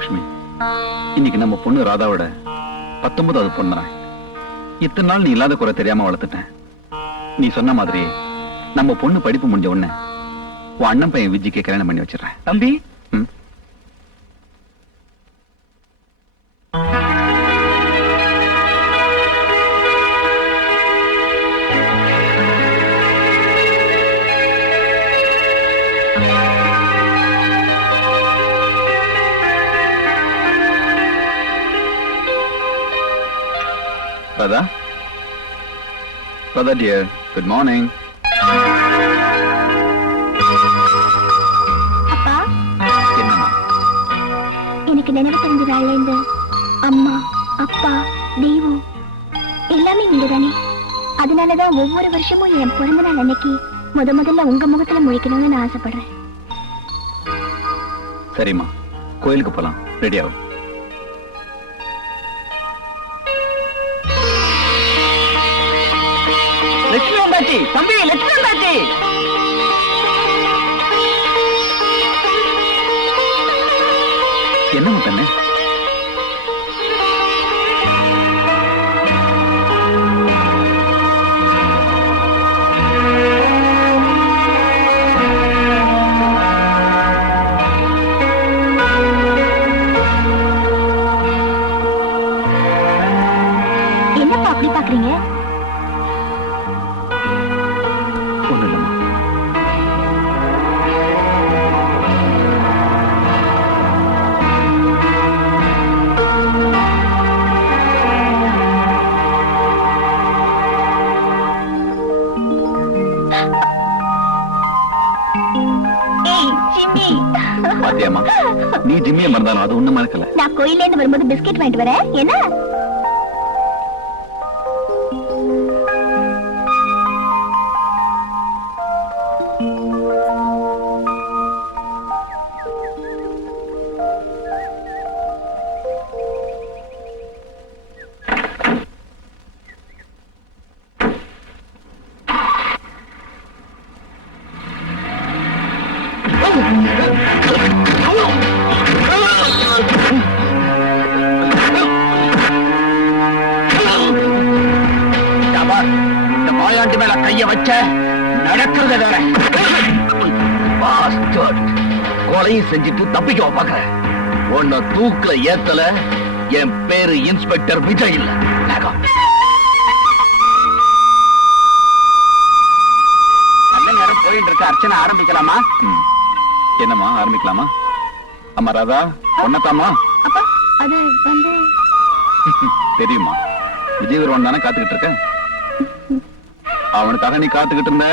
லட்சுமி, இன்னைக்கு நம்ம பொண்ணு ராதாவோட 19வது பொண்ணு. இத்தனை நாள் நீ இல்லாத குறை தெரியாம வளர்த்துட்டேன். நீ சொன்ன மாதிரி நம்ம பொண்ணு படிப்பு முடிஞ்ச உடனே உன் அண்ணன் பையன் விஜய்க்கு கல்யாணம் பண்ணி வச்சிடறேன். தம்பி, Radha? Radha dear, good morning. அப்பா, என்னம்மா? எனக்கு நினைவு தெரிஞ்ச நாள்ல இருந்து அம்மா, அப்பா, தெய்வம் எல்லாமே நீங்க தானே. அதனாலதான் ஒவ்வொரு வருஷமும் என் பிறந்த நாள் அன்னைக்கு முதல்ல உங்க முகத்துல முழிக்கணும்னு நான் ஆசைப்படுறேன். சரிம்மா, கோயிலுக்கு போலாம். ரெடி ஆகும். லட்சுமி வந்தாச்சு. தம்பி, லட்சுமி வந்தாச்சு. என்ன முத்தண்ணே? என்னப்பா அப்படி பாக்குறீங்க? ஒண்ணு இல்லம்மா. ஏய், ஜிம்மி. பாத்தியாம்மா, நீ ஜிம்மிய மறந்தாலும் அது ஒண்ணு மறக்கல. நான் கோயில்ல இருந்து வரும்போது பிஸ்கெட் வாங்கிட்டு வரேன். என்ன? இந்த மாயாண்டி மேல கைய வச்ச நடக்கிறது வேற. கொலையும் செஞ்சுட்டு தப்பிக்க பாக்குற. உன்னை தூக்குல ஏத்தல. என் பேரு இன்ஸ்பெக்டர் விஜய் இல்ல. நல்ல நேரம் போயிட்டு இருக்க. அர்ச்சனை ஆரம்பிக்கலாமா? என்னம்மா, ஆரம்பிக்கலாமா? அம்மா ராதா, பொண்ணத்தாமா? அப்பா, அது வந்து தெரியுமா, விஜய் வருவான் தானே காத்துக்கிட்டு இருக்க. அவனுக்காக நீ காத்துக்கிட்டு இருந்த.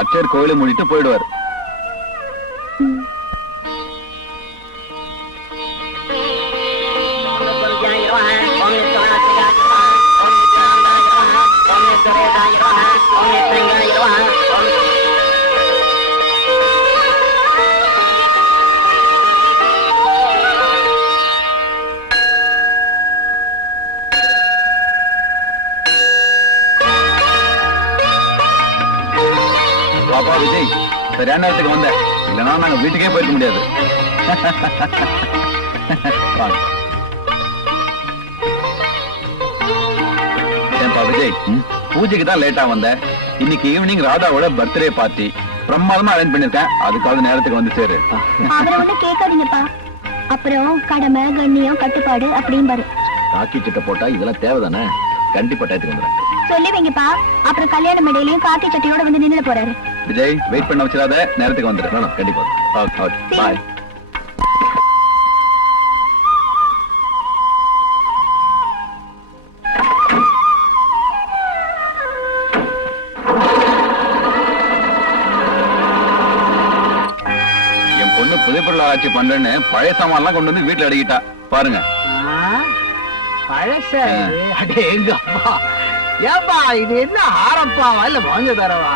அச்சர் கோயிலை மூடிட்டு போயிடுவார். பாப்பா விஜய், சரியான நேரத்துக்கு வந்த. இல்லைன்னா நாங்க வீட்டுக்கே போயிருக்க முடியாது. வாங்க. ஏன்பா விஜய், பூஜைக்கு தான் லேட்டா வந்த. இன்னைக்கு ஈவினிங் ராதாவோட பர்த்டே பார்ட்டி பிரமாதமா அரேஞ்ச் பண்ணிருக்கேன். அதுக்காவது நேரத்துக்கு வந்து சேரு. அவரை ஒண்ணு கேட்காதீங்கப்பா. அப்புறம் கடமை, கண்ணியம், கட்டுப்பாடு அப்படின்னு பாரு. காக்கி சட்டை போட்டா இதெல்லாம் தேவைதானே? கண்டிப்பா டயத்துக்கு வந்துடுறேன். சொல்லி வைங்கப்பா. அப்புறம் கல்யாண மேடையிலயும் காக்கி சட்டையோட வந்து நின்று போறாரு. விஜய், வெயிட் பண்ண வச்சிடாத. நேரத்துக்கு வந்துடுறேன். கண்டிப்பா. பாய். என் பொண்ணு புதைப்பொருள் ஆராய்ச்சி பண்றேன்னு பழைய சாமான்லாம் கொண்டு வந்து வீட்டுல அடக்கிட்டா பாருங்க. பழச எங்க அப்பா. ஏப்பா, இது என்ன ஹாரப்பாவா இல்ல வாங்க தரவா?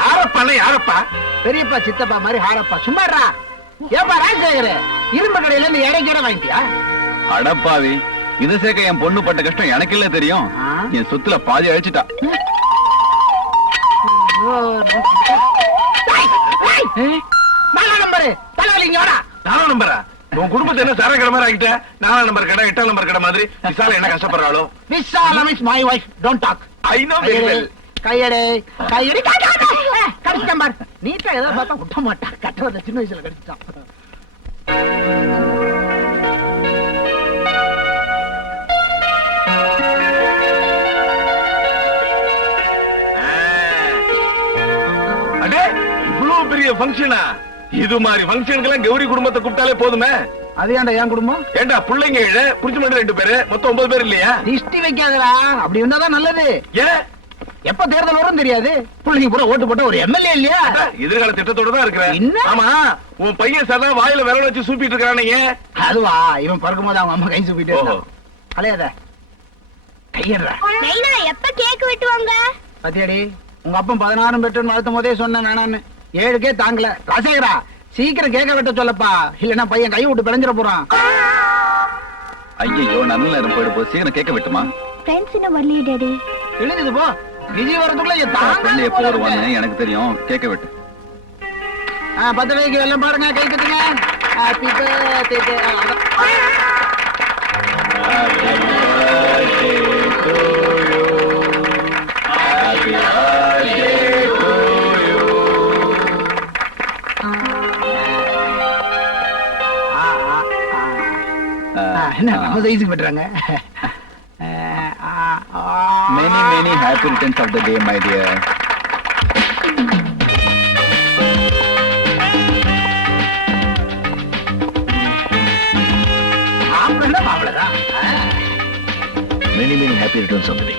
ஹாரப்பால யாரப்பா? பெரியப்பா சித்தப்பா மாதிரி ஹாரப்பா. சும்மாடா. ஏப்பா ராஜசேகர், இரும்பு கடையில இருந்து இடைக்கட வாங்கிட்டியா? அடப்பாவி, இது சேர்க்க என் பொண்ணு பட்ட கஷ்டம் எனக்கு இல்ல தெரியும். என் சொத்துல பாதி அழிச்சிட்டா. நம்பரு தலைவலிங்க. நாலாம் நம்பரா? உன் குடும்பத்தை என்ன சார கடை மாதிரி ஆகிட்ட? 4 நம்பர் கடை 8 நம்பர் கடை மாதிரி விசால என்ன கஷ்டப்படுறாளோ? Visalam is my wife, don't talk. I know very well. கையடே கையடி கடிச்சிட்டான் பார். நீட்டா ஏதோ பார்த்தா விட்ட மாட்டான். கட்டுறத சின்ன வயசுல கடிச்சிட்டான். அடே இவ்வளவு பெரிய ஃபங்க்ஷனா? இது மாதிரி ஃபங்க்ஷனுக்கெல்லாம் கௌரி குடும்பத்தை கூப்பிட்டாலே போதுமே. அது ஏன்டா என் குடும்பம்? ஏண்டா பிள்ளைங்க 7, புடிச்சு மட்டும் 2 பேரு, மொத்தம் 9 பேர் இல்லையா? திஷ்டி வைக்காதடா. அப்படி இருந்தாதான் நல்லது. ஏன் எப்ப தேர்தல் வரும் தெரியாது. பிள்ளைங்க பூரா ஓட்டு போட்ட ஒரு எம்எல்ஏ இல்லையா? எதிர்கால திட்டத்தோட தான் இருக்கிறேன். என்ன? ஆமா, உன் பையன் சதா வாயில விரல வச்சு சூப்பிட்டு இருக்கானே. அதுவா, இவன் பிறக்கும் போது அவங்க அம்மா கை சூப்பிட்டு ஓஹோ. அலையாத கையடுற. எப்ப கேக் வெட்டுவாங்க? பத்தியடி, உங்க அப்பன் 16 பெற்றுன்னு வளர்த்தும் போதே சொன்னேன் வேணான்னு. 7க்கே தாங்கல. ராசேகரா, சீக்கிரம் கேட்க வெட்ட சொல்லப்பா, இல்லன்னா பையன் கை விட்டு பிழைஞ்சிட போறான். ஐயோ நல்ல நேரம் போயிடு போ, சீக்கிரம் கேட்க விட்டுமா. ஃப்ரெண்ட்ஸ் இன்னும் வரலையே டாடி. எழுதுது போ. விஜய் வரதுக்குள்ள என் ஃப்ரெண்ட் தாங்க எப்போ வருவான்னு எனக்கு தெரியும், கேட்க விட்டு. 10 ரூபாய்க்கு வெள்ளம் பாருங்க, கை கட்டுங்க. Happy birthday. என்ன நம்ம சைஸுக்கு வெட்டுறாங்க. Many happy returns of the day, my dear. மாப்பிளதான். Many happy returns of the day.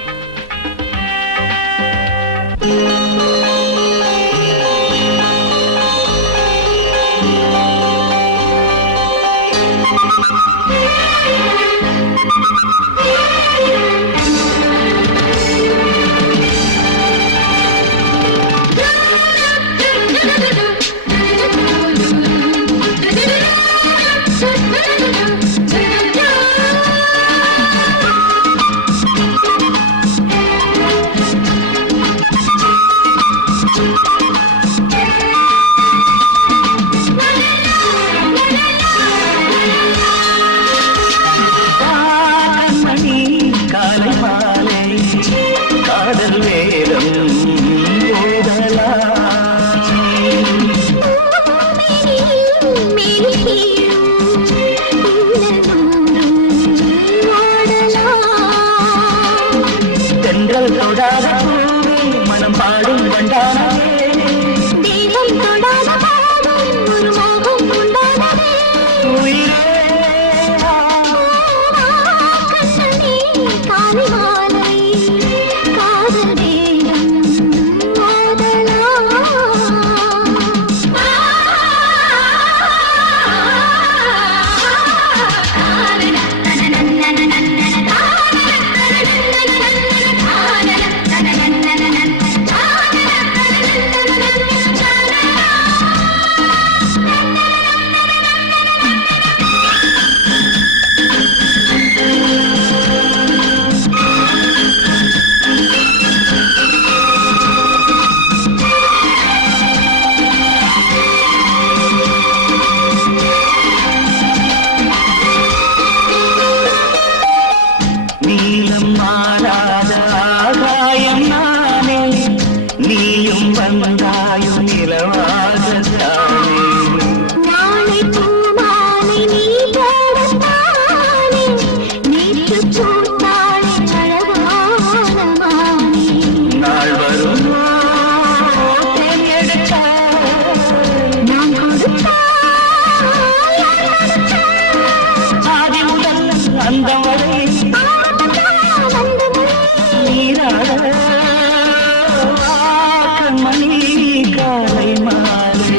மணி காலை மாலை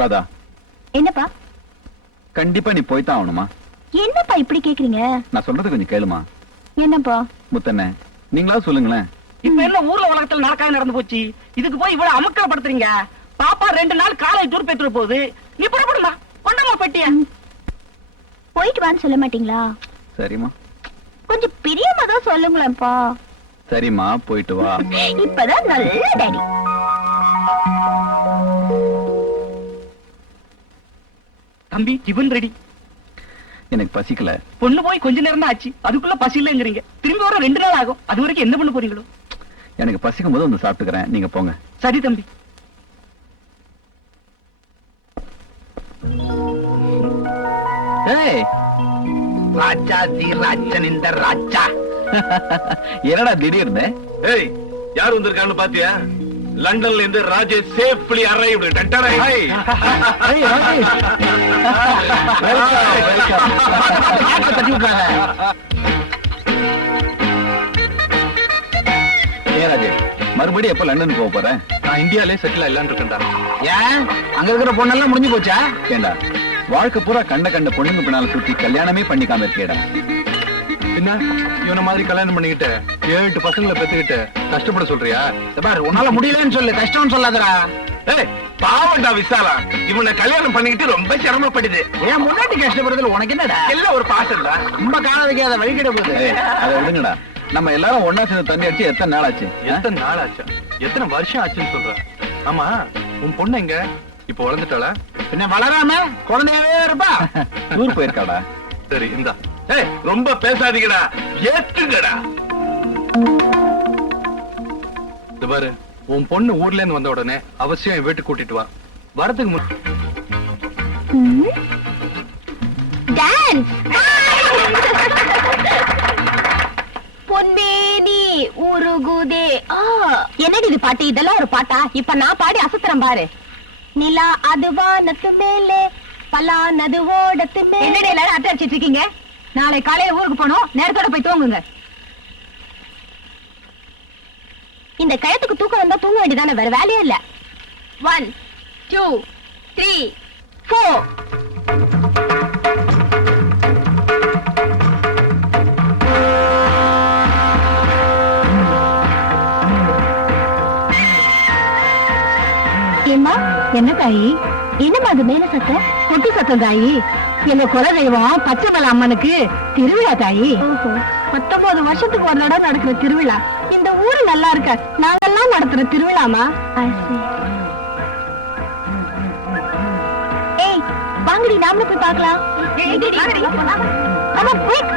ராதா, என்னப்பா கண்டிப்பா நீ போய்தான் ஆகணுமா? என்னப்பா இப்படி கேக்குறீங்க? நான் சொல்றது கொஞ்சம் கேளுமா. என்னப்பா? முத்தண்ணே, நீங்களா சொல்லுங்களேன். இப்ப என்ன ஊர்ல உலகத்துல நடக்காம நடந்து போச்சு, இதுக்கு போய் இவ்வளவு அமக்கலப்படுத்துறீங்க? பாப்பா 2 நாள் காலேஜ் டூர் போயிட்டு போகுது, நீ புறப்படுமா கொண்டமா பெட்டிய. போயிட்டு வான்னு சொல்ல மாட்டீங்களா? சரிம்மா. கொஞ்சம் பிரியமா தான் சொல்லுங்களேன்ப்பா. சரிம்மா, போயிட்டு வா. இப்பதான் நல்ல டாடி. தம்பி டிபன் ரெடி. எனக்கு பசிக்கல. பொண்ணு போய் கொஞ்ச நேரம் தான் ஆச்சு, அதுக்குள்ள பசி இல்லைங்கிறீங்க. திரும்பி வர 2 நாள் ஆகும், அது வரைக்கும் என்ன பண்ண போறீங்களோ? எனக்கு பசிக்கும் போது வந்து சாப்பிட்டுக்கிறேன், நீங்க போங்க. சரி தம்பி. ஏய், ராஜா தி ராஜன் இந்த ராஜா. என்னடா திடீர்னு? ஏய், யார் வந்திருக்கான்னு பாத்தியா? லண்டன்ல இருந்து ராஜேஷ் சேஃப்லி அரைவ்டு. டட்டடை. ஏய், ராஜேஷ். தட்டி விட்டாங்க. ஏன் ராஜேஷ், மறுபடியும் எப்ப லண்டன் போக போறேன்? நான் இந்தியாலே செட்டில் ஆயிடலான்னு இருக்கேன்டா. ஏன் அங்க இருக்கிற பொண்ணெல்லாம் முடிஞ்சு போச்சா? ஏண்டா, வாழ்க்கை பூரா கண்ட பொண்ணுங்க பின்னால சுத்தி கல்யாணமே பண்ணிக்காம இருக்கேடா. என்ன இவன மாதிரி கல்யாணம் பண்ணிக்கிட்டு 7-8 பசங்களை பெத்துக்கிட்டு கஷ்டப்பட சொல்றியா? பாரு, உன்னால முடியலன்னு சொல்லு, கஷ்டம்னு சொல்லாதடா. ஏய், பாவண்டா விசாலா, இவனை கல்யாணம் பண்ணிக்கிட்டு ரொம்ப சிரமப்படுது. ஏன் முன்னாடி கஷ்டப்படுறதுல உனக்கு என்னடா? எல்லாம் ஒரு பாசம்டா. ரொம்ப கால வைக்காத வழிகிட போகுது. ஏய், அதை விடுங்கடா. நம்ம எல்லாரும் ஒன்னா சேர்ந்து தண்ணி அடிச்சு எத்தனை நாள் ஆச்சு? எத்தனை நாள் ஆச்சு, எத்தனை வருஷம் ஆச்சுன்னு சொல்ற? ஆமா, உன் பொண்ணு எங்க? இப்ப வளர்ந்துட்டாளா? பின்ன வளராம குழந்தையாவே இருப்பா. டூர் போயிருக்காடா. சரி, இந்தா. ஏய், ரொம்ப பேசாதீங்கடா, ஏத்துங்கடா. இது பாரு, உன் பொண்ணு ஊர்ல இருந்து வந்த உடனே அவசியம் என் வீட்டுக்கு கூட்டிட்டு வா. வரதுக்கு டான்ஸ். பொன்மேனி உருகுதே. என்னடி இது பாட்டு? இதெல்லாம் ஒரு பாட்டா? இப்ப நான் பாடி அசத்துறேன் பாரு. நிலா அது வானத்து மேலே, பலானது ஓடத்து மேலே. என்னடி எல்லாரும் அட்டை அடிச்சிட்டு இருக்கீங்க? நாளை காலையில ஊருக்கு போனோம், நேரத்தோட போய் தூங்குங்க. இந்த கயத்துக்கு தூக்கம் வந்தா தூங்க வேண்டியதானே, வேற வேலையே இல்ல. 1 2 3 4. ஏம்மா, என்ன தாயி? என்னம்மா அது மேல சத்தம்? கொட்டு சத்தம் தாயி. எங்க குலதெய்வம் பச்சைமலை அம்மனுக்கு திருவிழா தாயி. 19 வருஷத்துக்கு ஒரு தடவை நடக்கிற திருவிழா. இந்த ஊரு நல்லா இருக்க நாங்கெல்லாம் நடத்துற திருவிழாமா? ஏய், வாங்கடி நாமளும் போய் பார்க்கலாம். ஆமா, quick.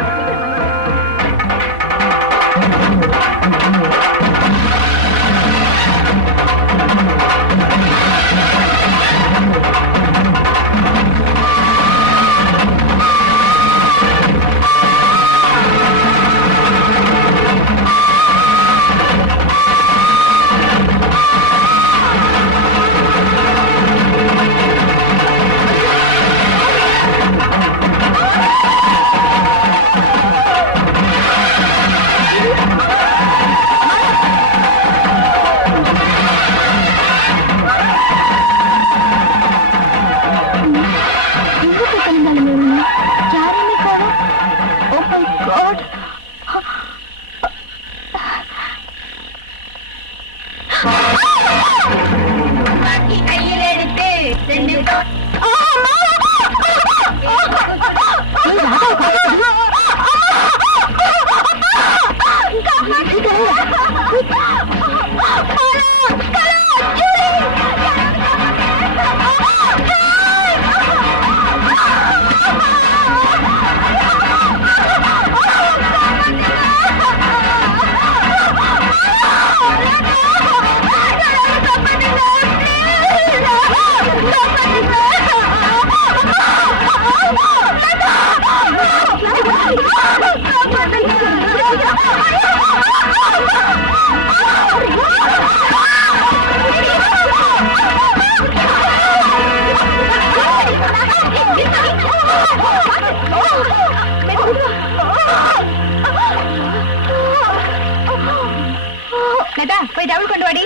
போய் டவுல் கொண்டு வாடி.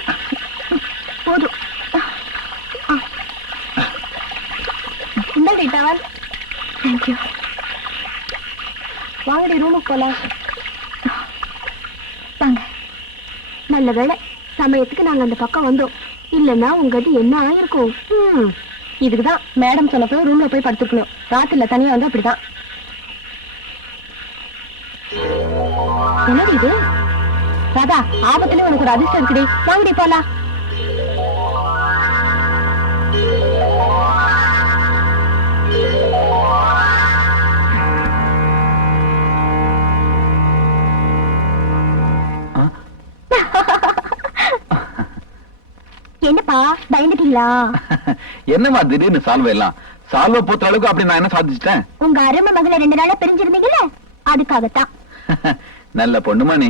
போதும். டவல். தேங்க்யூ. வாங்கடி ரூமுக்கு போலாம். வாங்க. நல்ல வேளை சமயத்துக்கு நாங்க அந்த பக்கம் வந்தோம். இல்லன்னா உங்க கதி என்ன ஆயிருக்கும். இதுக்குதான் மேடம் சொன்னப்போ ரூம்ல போய் படுத்துக்கணும். ராத்திரில தனியா வந்து அப்படிதான். என்னடி இது? ராதா, ஆபத்துல உனக்கு ஒரு அதிர்ஷ்டம் இருக்குடி. வாங்கடி போலாம். என்னப்பா பயந்துட்டீங்களா? என்னம்மா திடீர்னு சால்வை எல்லாம்? சால்வை போத்த அளவுக்கு அப்படி நான் என்ன சாதிச்சிட்டேன்? உங்க அருமை மகளை 2 நாளா பிரிஞ்சிருந்தீங்கல்ல, அதுக்காகத்தான். நல்ல பொண்ணுமா நீ.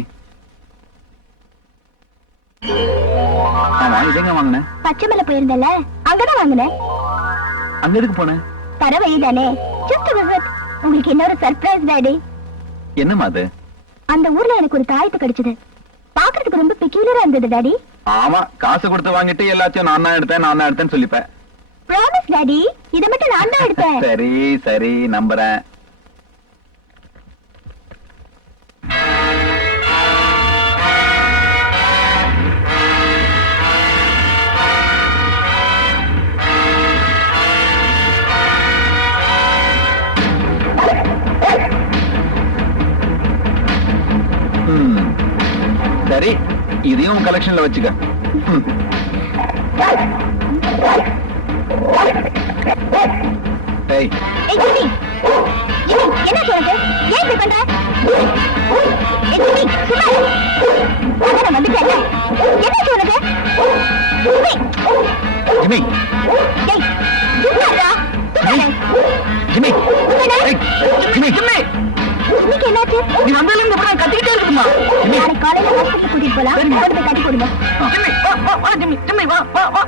ஆமா, இதெங்க வாங்கினேன்? பச்சைமலை போயிருந்தல, அங்கதான் வாங்கினேன். அங்க எதுக்கு போனேன்? தர வழிதானே. Just a visit. உங்களுக்கு இன்னொரு சர்ப்ரைஸ் டாடி. என்னம்மா அது? அந்த ஊர்ல எனக்கு ஒரு தாயத்து கிடைச்சது. பாக்குறதுக்கு ரொம்ப பெக்யூலரா இருந்தது டாடி. ஆமா, காசு கொடுத்து வாங்கிட்டு எல்லாத்தையும் நான் தான் எடுத்தேன்னு சொல்லிப்பேன். ப்ராமிஸ் டாடி, இத மட்டும் நான் தான் எடுத்தேன். சரி சரி, நம்புறேன். சரி, இதையும் கலெக்ஷன்ல வச்சுக்க. ஏய் ஜிமி, ஜிமி என்ன சொல்றது? ஏன் இப்படி பண்ற? ஏய் ஜிமி, சும்மா இரு. அதான் வந்துட்டேன். என்ன சொல்றது? ஜிமி, ஏய் சும்மா இருடா. ஜிமி, ஏய், ஜிமி, ஜிமி. ஜிமிக்கு என்னாச்சு? நீ வந்ததுல இருந்து அப்புறம் கத்திக்கிட்டே இருக்குமா? நாளைக்கு காலையில ஹாஸ்பிட்டல் கூட்டிட்டு போலாம். கொண்டு போய் கட்டி போடுங்க. ஜிம்மி வா வா வா ஜிம்மி ஜிம்மி வா வா வா.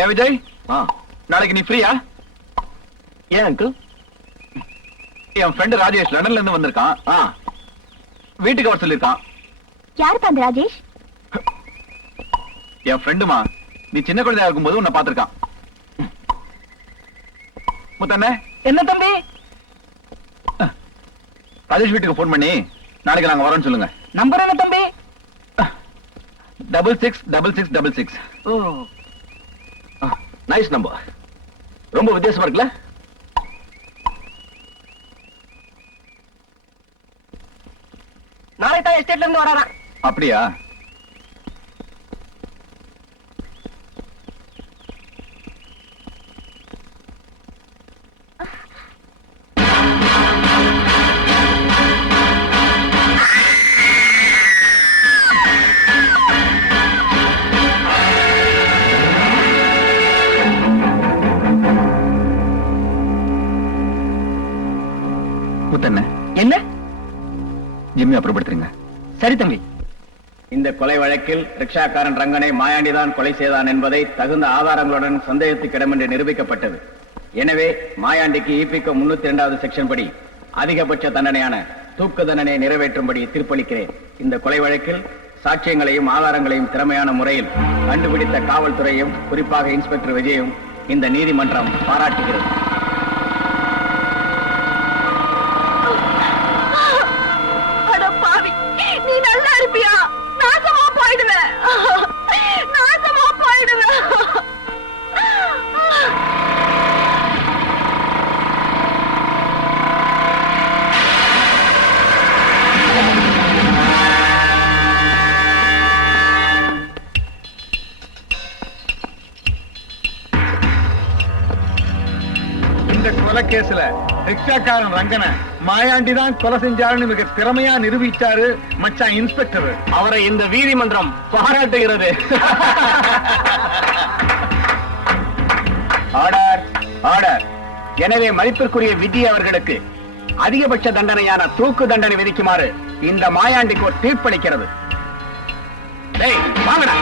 ஏ விஜய், நாளைக்கு நீ ஃப்ரீயா? ஏன் அங்கிள்? என் ஃப்ரெண்ட் ராஜேஷ் லண்டன்ல இருந்து வந்திருக்கான். வீட்டுக்கு வர சொல்லிருக்கான். யாருப்பா அந்த ராஜேஷ்? என் ஃப்ரெண்டுமா, நீ சின்ன குழந்தையா இருக்கும்போது உன்னை பார்த்திருக்கான். முத்தண்ணே, என்ன தம்பி? ராஜேஷ் வீட்டுக்கு போன் பண்ணி நாளைக்கு நாங்க வரோம்னு சொல்லுங்க. நம்பர் என்ன தம்பி? 666666. Nice number. ரொம்ப வித்தியாசமா இருக்குல்ல? நாளை தான் எஸ்டேட்ல இருந்து வராராம். அப்படியா? முத்தண்ணே, என்ன? ஜிம்மி அப்புறப்படுத்துறீங்க. சரி தம்பி. இந்த கொலை வழக்கில் ரிக்ஷாக்காரன் ரங்கனை மாயாண்டிதான் கொலை செய்தான் என்பதை தகுந்த ஆதாரங்களுடன் சந்தேகத்துக்கிடம் என்று நிரூபிக்கப்பட்டது. எனவே மாயாண்டிக்கு ஈபிகோ 302வது செக்ஷன் படி அதிகபட்ச தண்டனையான தூக்கு தண்டனையை நிறைவேற்றும்படி தீர்ப்பளிக்கிறேன். இந்த கொலை வழக்கில் சாட்சியங்களையும் ஆதாரங்களையும் திறமையான முறையில் கண்டுபிடித்த காவல்துறையும் குறிப்பாக இன்ஸ்பெக்டர் விஜயும் இந்த நீதிமன்றம் பாராட்டுகிறது. நீ நல்லா இருப்பியா? நாசமா போயிடுவேன், நாசமா போயிடுவேன். இந்த கொலை கேஸ்ல ரிக்ஷாக்காரன் ரங்கனை மாயாண்டி தான் கொலை செஞ்சாருன்னு மிக திறமையா நிரூபிச்சாரு மச்சான் இன்ஸ்பெக்டர். அவரை இந்த நீதிமன்றம் பாராட்டுகிறது. Order, order. எனவே மதிப்பிற்குரிய விஜி அவர்களுக்கு அதிகபட்ச தண்டனையான தூக்கு தண்டனை விதிக்குமாறு இந்த மாயாண்டிக்கு ஒரு தீர்ப்பளிக்கிறது. டேய் வாங்கடா.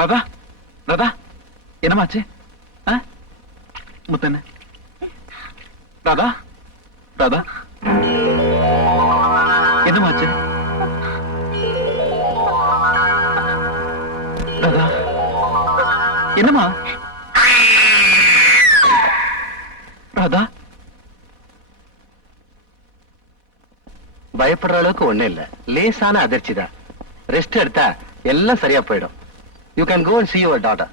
ராதா ராதா என்னமாச்சு முத்தண்ண ராதா ராதா என்னமாச்சு ராதா என்னமா ராதா பயப்படுற அளவுக்கு ஒண்ணு இல்ல, லேசான அதிர்ச்சி தான். ரெஸ்ட் எடுத்தா எல்லாம் சரியா போயிடும். You can go and see your daughter.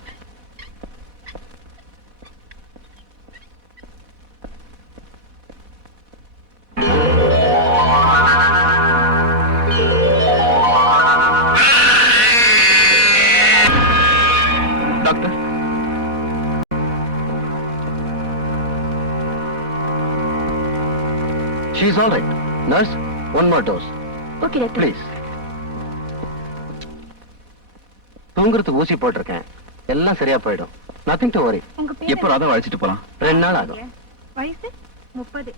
Doctor She is all right. Nurse, one more dose. Okay doctor. Please. தூங்குறதுக்கு ஊசி போட்டிருக்கேன், எல்லாம் சரியா போயிடும். Nothing to worry. உங்க பேர் எப்போ ராதா அழைச்சிட்டு போலாம்? 2 நாள் ஆகும். வயசு 30.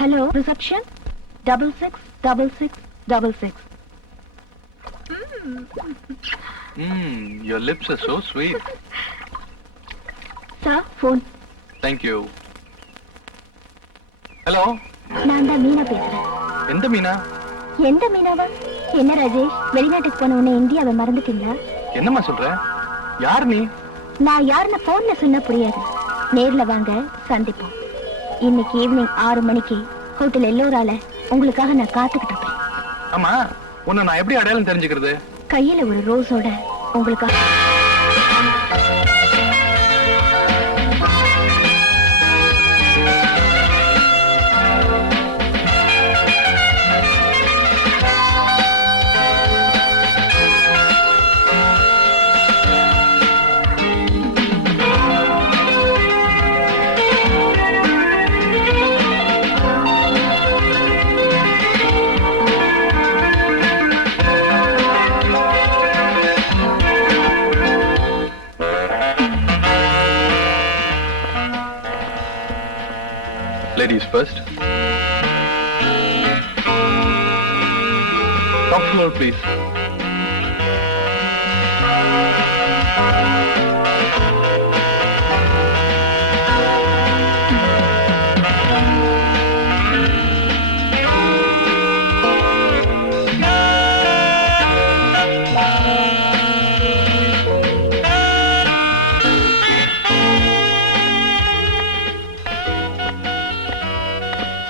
Hello, reception. 666666. Your lips are so sweet. Sir, phone. Thank you. Hello, நான் தான் மீனா பேசுறேன். எந்த மீனா? எந்த மீனாவா? என்ன ராஜேஷ், வெளிநாட்டுக்கு போன உடனே இந்தியாவை மறந்துட்டீங்களா? என்னம்மா சொல்ற? யார் நீ? நான் யாருன்னு போன்ல சொன்னா புரியாது. நேர்ல வாங்க, சந்திப்போம். இன்னைக்கு ஈவினிங் 6 மணிக்கு ஹோட்டல் எல்லோரால உங்களுக்காக நான் காத்துக்கிட்டு இருப்பேன். ஆமா, உன்னை நான் எப்படி அடையாளம் தெரிஞ்சுக்கிறது? கையில ஒரு ரோஸோட உங்களுக்காக. Ladies first. Top floor, please.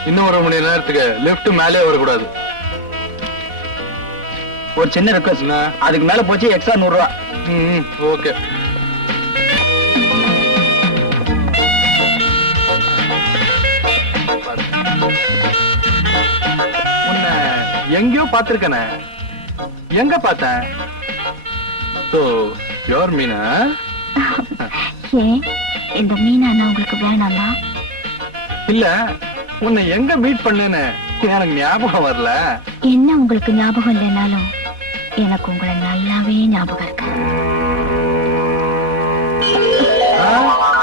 இன்னும் 1 மணி நேரத்துக்கு லெஃப்ட் மேலே வரக்கூடாது. ஒரு சின்ன ரெக்வஸ்ட், அதுக்கு மேல போச்சு எக்ஸ்ட்ரா 100 ரூபா. ஓகே. உன்னை எங்கேயோ பார்த்திருக்கனே, எங்க பார்த்தேன்? So, you're Meena? ஏன் இந்த மீனா உங்களுக்கு வேணாமா? இல்ல, உன்னை எங்க மீட் பண்ணேன்னு எனக்கு ஞாபகம் வரல. என்ன உங்களுக்கு ஞாபகம் இல்லைனாலும் எனக்கு உங்களை நல்லாவே ஞாபகம் இருக்கு.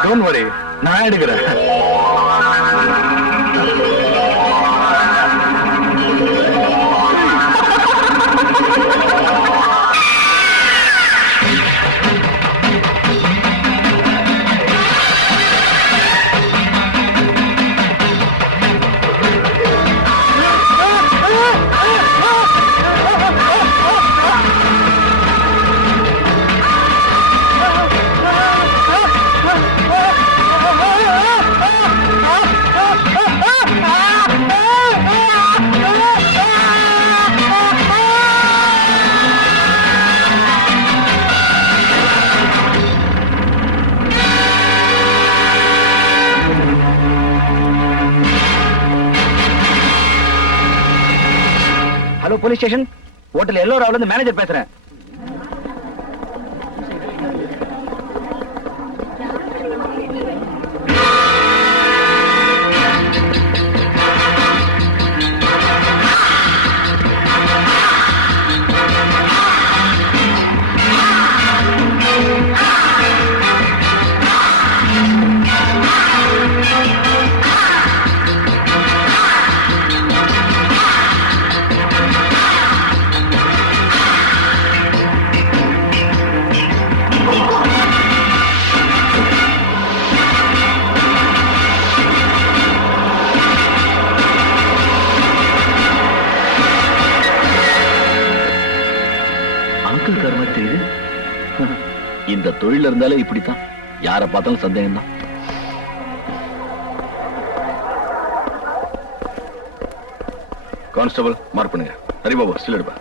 டோன்ட் வரி, நான் எடுக்கிறேன். Police station. ஹோட்டல் எல்லோராவுல இருந்து மேனேஜர் பேசுறேன். அங்கிள் கார் மாதிரி தெரியுது. இந்த தொழில இருந்தாலே இப்படித்தான், யார பார்த்தாலும் சந்தேகம் தான். கான்ஸ்டபிள் மார்க் பண்ணுங்க. ஹரி பாபு ஸ்டில் எடுப்பா.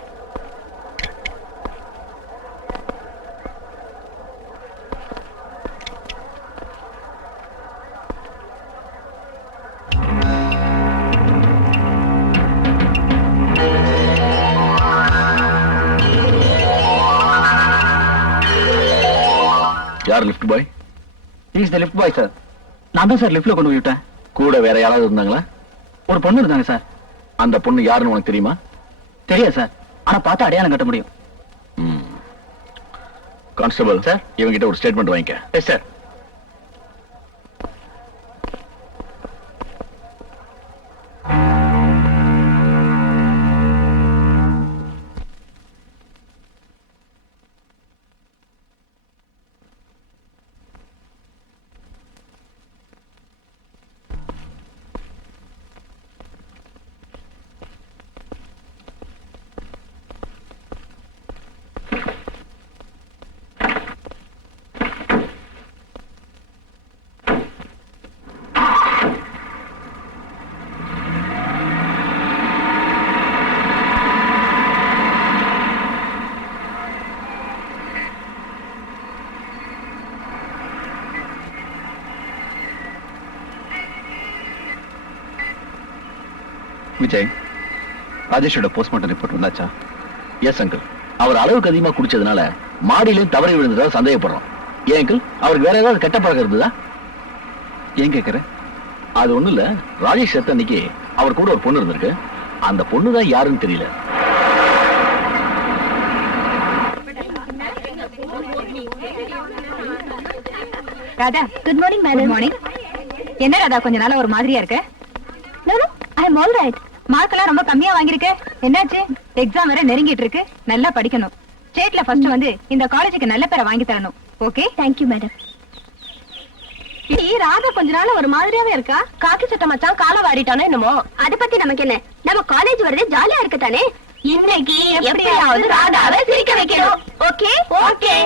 யார் lift bye? Is the lift bye sir. நான் தான் சார் லிஃப்ட்ல கொண்டு போய் விட்டேன். கூட வேற யாராவது இருந்தாங்களா? ஒரு பொண்ணு இருந்தாங்க சார். அந்த பொண்ணு யாருன்னு உனக்கு தெரியுமா? தெரியாது சார், ஆனா பார்த்து அடையாளம் கட்ட முடியும். கான்ஸ்டபிள் சார், இவங்கிட்ட ஒரு ஸ்டேட்மெண்ட் வாங்கிக்க. Yes sir. விஜய், ராஜேஷோட போஸ்ட்மார்ட்டம் ரிப்போர்ட் வந்தாச்சா? Yes uncle. அவர் அளவுக்கு அதிகமா குடிச்சதுனால மாடியிலும் தவறி விழுந்ததா சந்தேகப்படுறோம். ஏன் அங்கிள், அவருக்கு வேற ஏதாவது கெட்ட பழக்கம் இருந்ததா? ஏன் கேக்குற? அது ஒண்ணு இல்ல, ராஜேஷ் செத்த அன்னைக்கு அவர் கூட ஒரு பொண்ணு இருந்திருக்கு. அந்த பொண்ணு தான் யாருன்னு தெரியல. Radha, good morning madam. Good morning. என்ன ராதா கொஞ்ச நாளா ஒரு மாதிரியா இருக்க? நோ நோ, ஐ அம் ஆல் ரைட். மார்க் எல்லாம் ரொம்ப கம்மியா வாங்கியிருக்க. என்னாச்சு? எக்ஸாம் வேற நெருங்கிட்டு இருக்கு. நல்லா படிக்கணும். ஸ்டேட்ல ஃபர்ஸ்ட் வந்து இந்த காலேஜுக்கு நல்ல பேரை வாங்கி தரணும். Okay? Thank you madam. Radha கொஞ்ச நாள் ஒரு மாதிரியாவே இருக்கா. காக்கி சட்டை மச்சான் காலை வாரிட்டானோ என்னமோ. அத பத்தி நமக்கு என்ன? நம்ம காலேஜ் வரது ஜாலியா இருக்கதானே. இன்னைக்கு எப்படியாவது ராதாவை சிரிக்க வைக்கணும். Okay okay.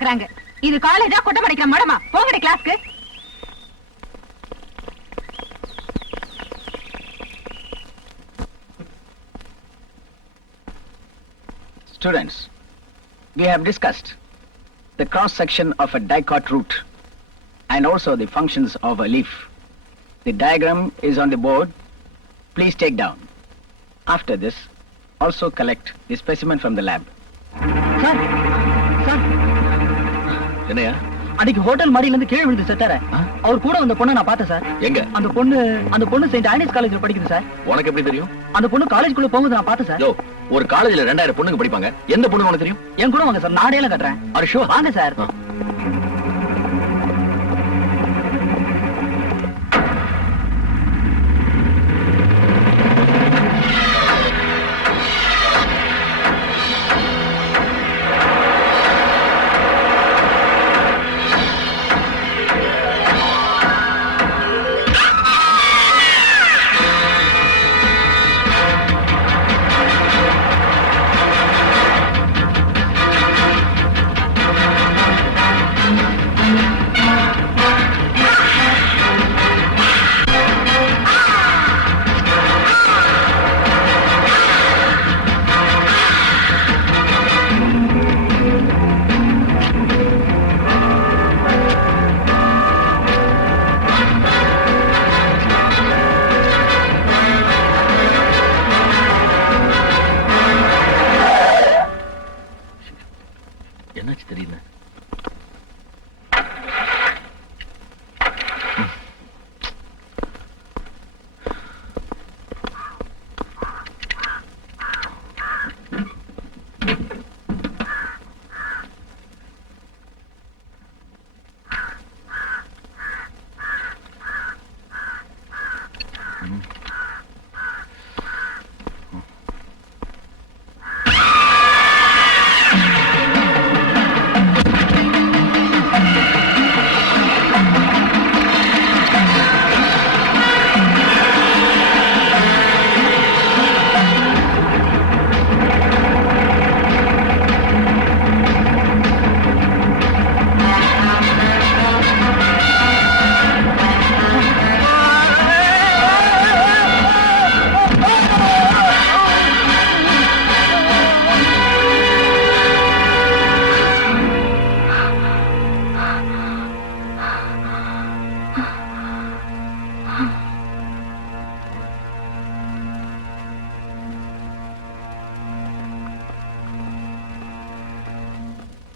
பாக்குறாங்க. இது காலேஜா கொட்டை படிக்கிற மடமா? போங்கடி கிளாஸ்க்கு. Students, we have discussed the cross section of a dicot root and also the functions of a leaf. The diagram is on the board. Please take down. After this, also collect the specimen from the lab. Sir sir, என்னையா? அன்னைக்கு hotel மாடியில இருந்து கீழே விழுந்து செத்தார. அவர் கூட வந்த பொண்ணை நான் பார்த்தேன் சார். எங்க? அந்த பொண்ணு செயின்ட் ஆனிஸ் காலேஜ்ல படிக்குது சார். உனக்கு எப்படி தெரியும்? அந்த பொண்ணு காலேஜ்குள்ள போகுது நான் பார்த்தேன் சார். யோ, ஒரு காலேஜ்ல 2000 பொண்ணுங்க படிப்பாங்க. எந்த பொண்ணு உனக்கு தெரியும்? என் கூட வாங்க சார், நான் அடையாளம் கட்டுறேன். Are you sure? வாங்க சார். என்னாச்சு தெரியல.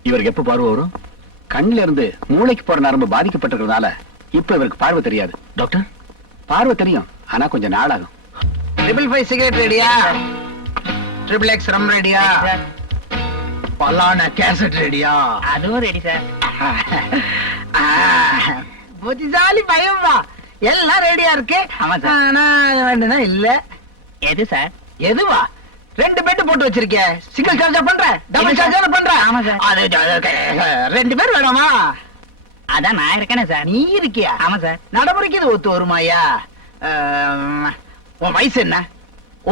இவருக்கு எப்ப பார்வை வரும்? கண்ணில இருந்து மூளைக்கு போற நரம்பு பாதிக்கப்பட்டிருக்கிறதுனால இப்ப இவருக்கு பார்வை தெரியாது. டாக்டர், பார்வை தெரியும், ஆனா கொஞ்சம் நாளாகும். 555 சிகரெட் ரெடியா? XXX ரம் ரெடியா? பலான கேசட் ரெடியா? அதுவும் ரெடி சார். புத்திசாலி பயமா, எல்லாம் ரெடியா இருக்கு. ஆமா சார். ஆனா வேண்டுதான் இல்ல. எது சார்? எதுவா? 2 பெட் போட்டு வச்சிருக்க. சிங்கிள் சார்ஜா பண்ற, டபுள் சார்ஜா பண்ற? ஆமா சார். அது 2 பேர் வேணாமா? அதான் நான் இருக்கேனே சார். நீ இருக்கியா? ஆமா சார். நடைமுறைக்கு இது ஒத்து வருமாயா? உன் வயசு என்ன?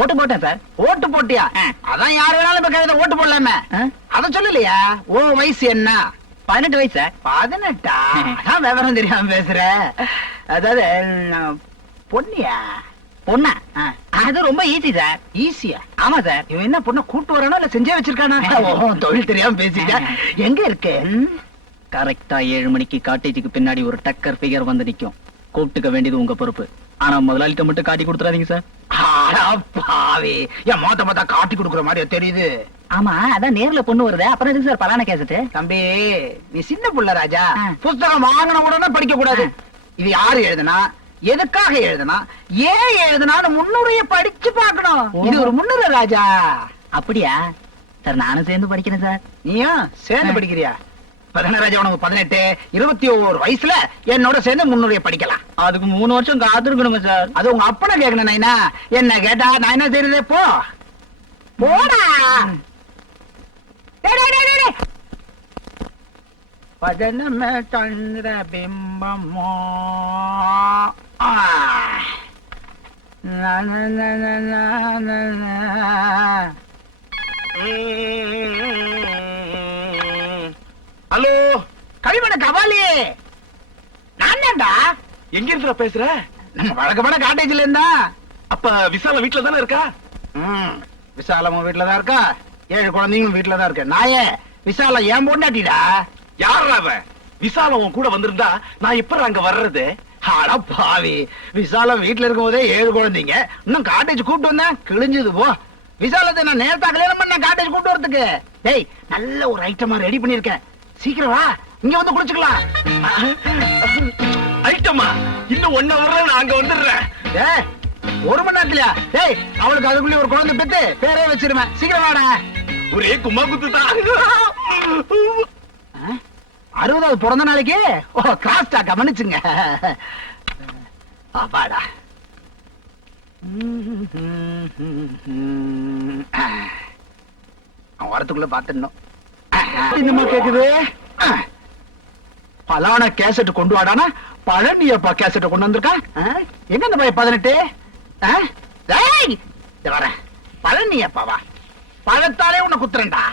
ஓட்டு போட்டேன் சார். ஓட்டு போட்டியா? அதான் யாரு வேணாலும் இப்ப கழுத ஓட்டு போடலாமே. அத சொல்லலையா? உன் வயசு என்ன? 18 வயசு சார். 18? அதான் விவரம் தெரியாம பேசுற. அதாவது பொண்ணியா? பொண்ணா? அது ரொம்ப ஈஸி சார். ஈஸியா? ஆமா சார். இவன் என்ன பொண்ண கூட்டு வரானோ இல்ல செஞ்சே வச்சிருக்கானா? தொழில் தெரியாம பேசிட்ட. எங்க இருக்கு? கரெக்டா 7 மணிக்கு காட்டேஜுக்கு பின்னாடி ஒரு டக்கர் ஃபிகர் வந்து நிக்கும். கூப்பிட்டுக்க வேண்டியது உங்க பொறுப்பு. ஆனா முதலாளிட்ட மட்டும் காட்டி கொடுத்துறாதீங்க சார். பாவி, என் மொத்த மொத்த காட்டி கொடுக்குற மாதிரியா தெரியுது? ஆமா, அதான் நேர்ல பொண்ணு வருது. அப்புறம் எதுக்கு சார் பலான கேசட்டு? தம்பி, நீ சின்ன புள்ள ராஜா. புத்தகம் வாங்கின உடனே படிக்க கூடாது. இது யாரு எழுதுனா, எதுக்காக எழுதுனா, ஏன் எழுதுனான்னு முன்னுரைய படிச்சு பார்க்கணும். இது ஒரு முன்னுரை ராஜா. அப்படியா சார்? நானும் சேர்ந்து படிக்கிறேன் சார். நீயும் சேர்ந்து படிக்கிறியா? 18 ராஜா, உனக்கு 18, 21 வயசுல என்னோட சேர்ந்து முன்னுரைய படிக்கலாம். அதுக்கு 3 வருஷம் காத்திருக்கணுமா சார்? அது உங்க அப்பனை கேட்கணும். நைனா என்ன கேட்டா நான் என்ன செய்யறதே? போ போடா. பஜனமே சந்திர பிம்பமோ ஹலோ கழிவன கபாலி நான் தான்டா. எங்க இருந்து பேசுற? நம்ம வழக்கமான காட்டேஜ்ல இருந்தா. அப்ப விசால வீட்டுல தானே இருக்கா? விசாலமும் வீட்டுலதான் இருக்கா, 7 குழந்தைங்களும் வீட்டுலதான் இருக்கு. நாயே, விசால ஏன் பொண்டாட்டிடா. யாரா அவ? விசால உன் கூட வந்திருந்தா நான் எப்ப அங்க வர்றது? அட பாவி, விசாலம் வீட்டுல இருக்கும் போதே 7 குழந்தைங்க, இன்னும் காட்டேஜ் கூப்பிட்டு வந்தேன் கிழிஞ்சது போ. விசாலத்தை நான் நேரத்தா கல்யாணம் பண்ண காட்டேஜ் கூப்பிட்டு வரதுக்கு. டேய், நல்ல ஒரு ஐட்டமா ரெடி பண்ணிருக்கேன், சீக்கிரம் வா, இங்க வந்து குடிச்சுக்கலாம். ஐட்டமா? இன்னும் 1 hour நான் அங்க வந்துடுறேன். ஏய், 1 மணி நேரத்துலயா? டேய், அவளுக்கு அதுக்குள்ளே ஒரு குழந்தை பெத்து பேரே வச்சிருவேன், சீக்கிரம் வாடா. ஒரே கும்மா குத்து தான். 60வது பிறந்த நாளைக்கு கிராஸ்டா கவனிச்சுங்க. வாடா. அவன் வரத்துக்குள்ள பாத்துடணும். என்னமா கேக்குது? பலான கேசட் கொண்டு வாடானா பழனியப்பா கேசட் கொண்டு வந்திருக்கான். எங்க இந்த பையன் 18? வரேன். பழனியப்பாவா? பழத்தாலே உன்னை குத்துறேன்டா.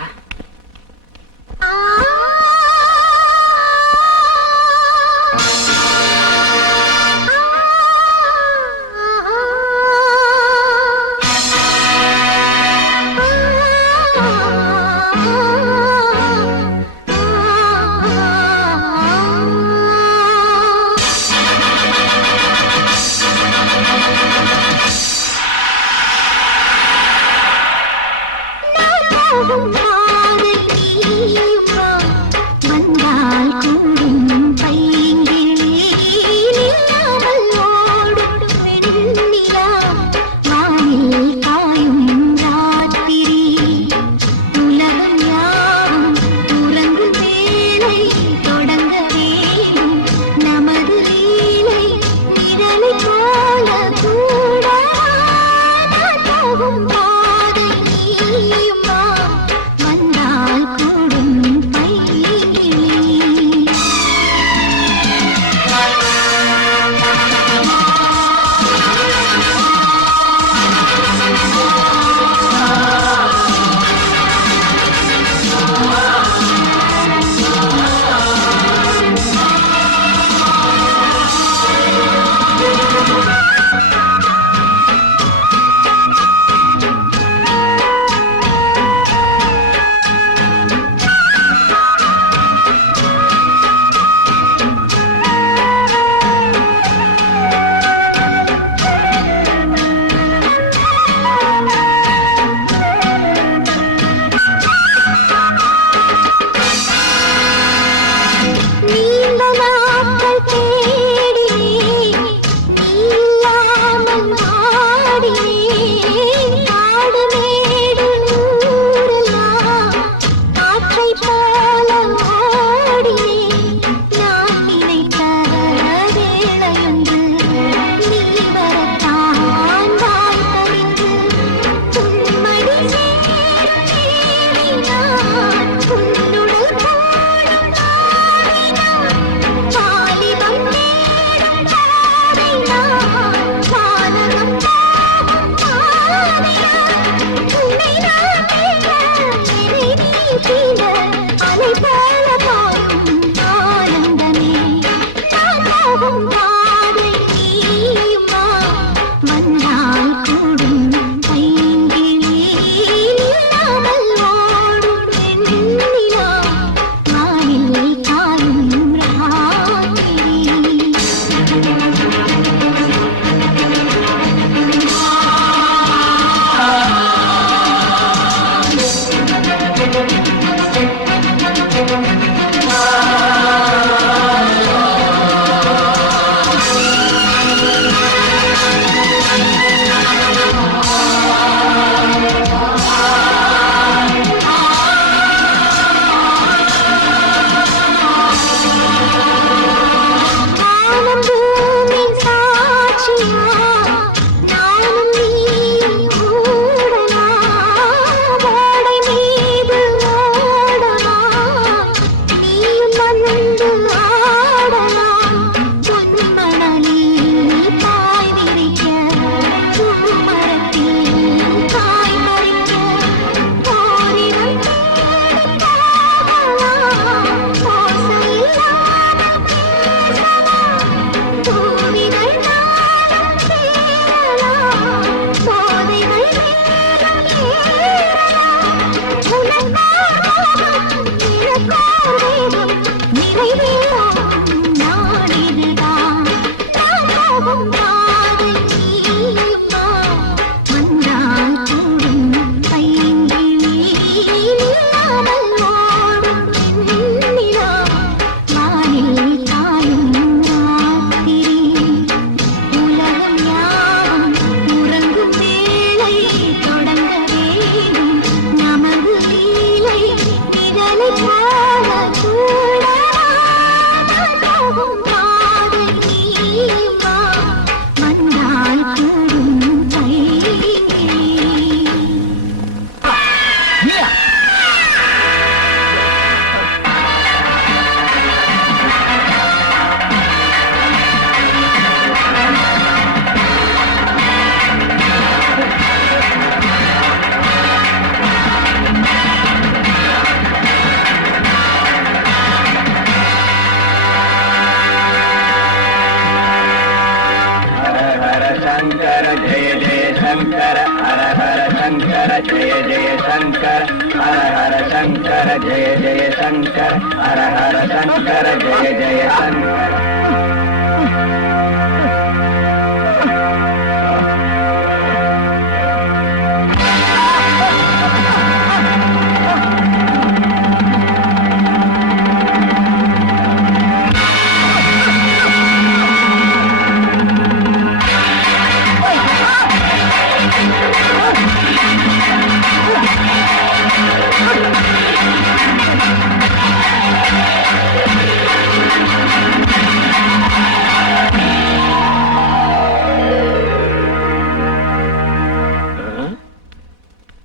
शंकर जय जय शंकर हर हर शंकर जय जय शंकर हर हर शंकर जय जय शंकर हर हर शंकर जय जय शंकर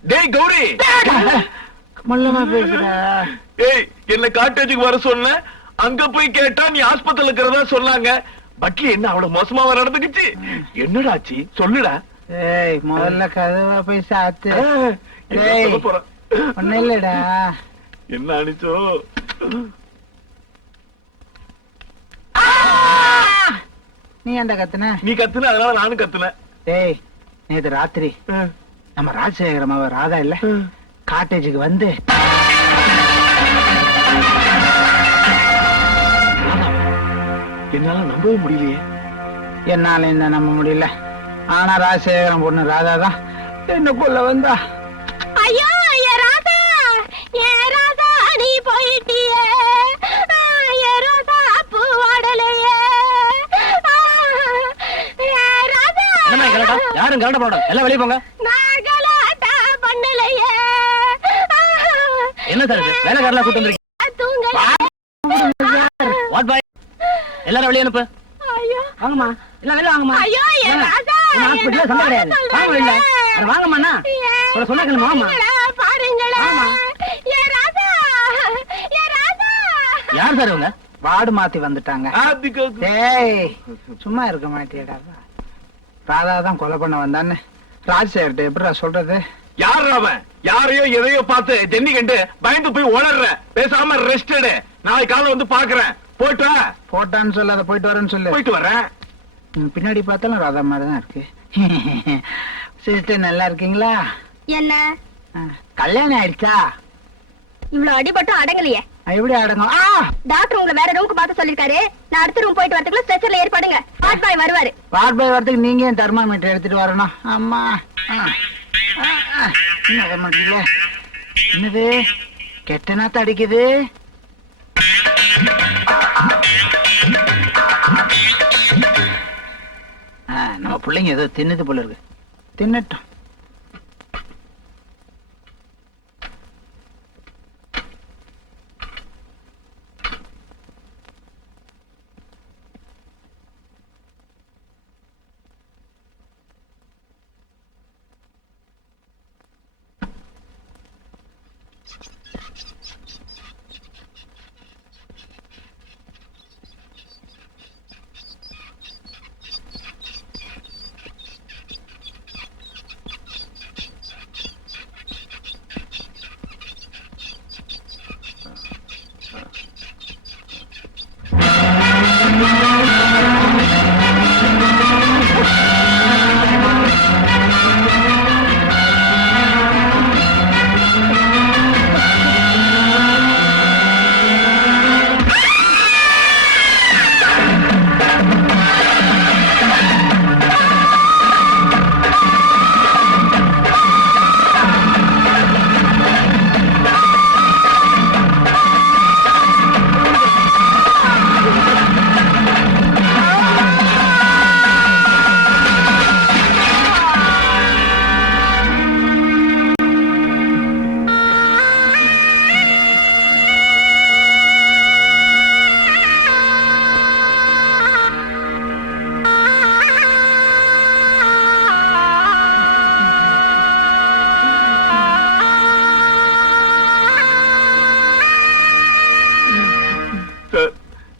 டேய் கௌரி, மல்லமா பேசுற. ஏய் என்ன காட்டேஜுக்கு வர சொன்ன, அங்க போய் கேட்டா நீ ஆஸ்பத்திரியில இருக்கிறதா சொன்னாங்க. பட்லி என்ன அவ்வளவு மோசமா நடந்துக்குச்சு? என்னடாச்சு சொல்லுடா. ஏய் முதல்ல கதவா போய் சாத்து. என்ன ஏய் சொல்லப் போற? ஒண்ணு இல்லடா. என்ன அடிச்சோ? நீ ஏன்டா கத்துன? நீ கத்துன, அதனால நானும் கத்துனேன். ஏய் நேத்து ராத்திரி நம்ம ராஜசேகரம் அவ ராதா இல்ல காட்டேஜுக்கு வந்து என்னால நம்பவே முடியலையே. என்னால இந்த நம்ப முடியல. ஆனா ராஜசேகரம் பொண்ணு ராதா தான் என்ன கொல்ல வந்தா. ஐயோ ஏ ராதா, ஏ ராதா நீ போயிட்டியே, ஏ ரோசா பூ வாடலையே, ஏ ராதா. என்னம்மா கலட்டா? யாரும் கலட்ட போட, எல்லாம் வெளிய போங்க. நான் கலாட்டா பண்ணலையே. என்ன சார் இது? வேலைக்காரலாம் கூட்டு வந்திருக்கீங்க. வாட் பாய், எல்லாரும் வெளிய அனுப்பு. ஐயோ வாங்கம்மா, எல்லாம் வெளிய வாங்கம்மா. ஐயோ ஏ ராதா, என்ன ஹாஸ்பிடல்ல சண்டை கிடையாது. வாங்க வெளிய. அட வாங்கம்மா அண்ணா. ஒரு சொன்னா கேளுமா வாங்கம்மா. பாருங்களே ஏ ராதா, ஏ ராதா. யார் சார் இவங்க? வார்டு மாத்தி வந்துட்டாங்க. ஏய் சும்மா இருக்க மாட்டியடா. ராதா தான் கொலை பண்ண வந்தான்னு ராஜசேகர்ட்ட எப்படிடா சொல்றது? யார் அவன்? யாரையோ எதையோ பார்த்து ஜென்னி கண்டு பயந்து போய் உளர்ற. பேசாம ரெஸ்ட் எடு. நாளைக்கு காலைல வந்து பாக்குறேன். போயிட்டு வா. போட்டான்னு சொல்லு, அதை போயிட்டு வரேன்னு சொல்லு. போயிட்டு வரேன். பின்னாடி பார்த்தாலும் ராதா மாதிரி தான் இருக்கு. சிஸ்டர் நல்லா இருக்கீங்களா? என்ன கல்யாணம் ஆயிடுச்சா? இவ்வளவு அடிபட்டும் அடங்கலையே. எப்படி அடங்கும்? டாக்டர் உங்களை வேற ரூமுக்கு பார்த்து சொல்லிருக்காரு. நான் அடுத்த ரூம் போயிட்டு வரதுக்குள்ள ஸ்ட்ரெச்சர்ல ஏற்பாடுங்க. வார்ட் பாய் வருவாரு. வார்ட் பாய் வரதுக்கு நீங்க ஏன் தெர்மாமீட்டர் எடுத்துட்டு வரணும்? அம்மா என்ன மாட்டீங்களே? என்னது கெட்ட நாத்து அடிக்குது? நம்ம பிள்ளைங்க ஏதோ தின்னுது போல இருக்கு. தின்னட்டும்.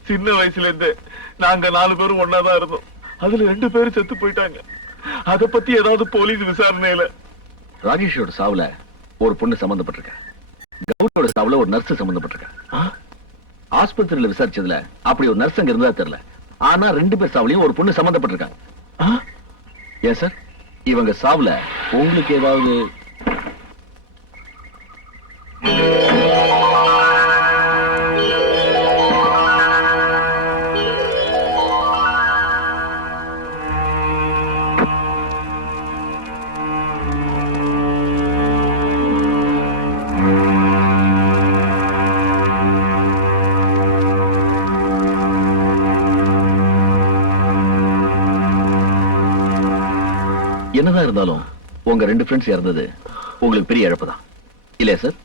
சின்ன வயசுல இருந்து நாங்க 4 பேரும் ஒன்னாதான் இருந்தோம். அதுல 2 பேரும் செத்து போயிட்டாங்க. அத பத்தி ஏதாவது போலீஸ் விசாரணையில? ராஜேஷோட சாவுல ஒரு பொண்ணு சம்பந்தப்பட்டிருக்க. கௌரியோட சாவுல ஒரு நர்ஸ் சம்பந்தப்பட்டிருக்க. ஆஸ்பத்திரியில விசாரிச்சதுல அப்படி ஒரு நர்ஸ் அங்க இருந்தா தெரியல. ஆனா 2 பேர் சாவுலயும் ஒரு பொண்ணு சம்பந்தப்பட்டிருக்காங்க. ஏன் சார் இவங்க சாவுல உங்களுக்கு ஏதாவது என்னதான் இருந்தாலும் உங்க 2 ஃப்ரெண்ட்ஸ் இறந்தது உங்களுக்கு பெரிய இழப்பு தான் இல்லையா சார்?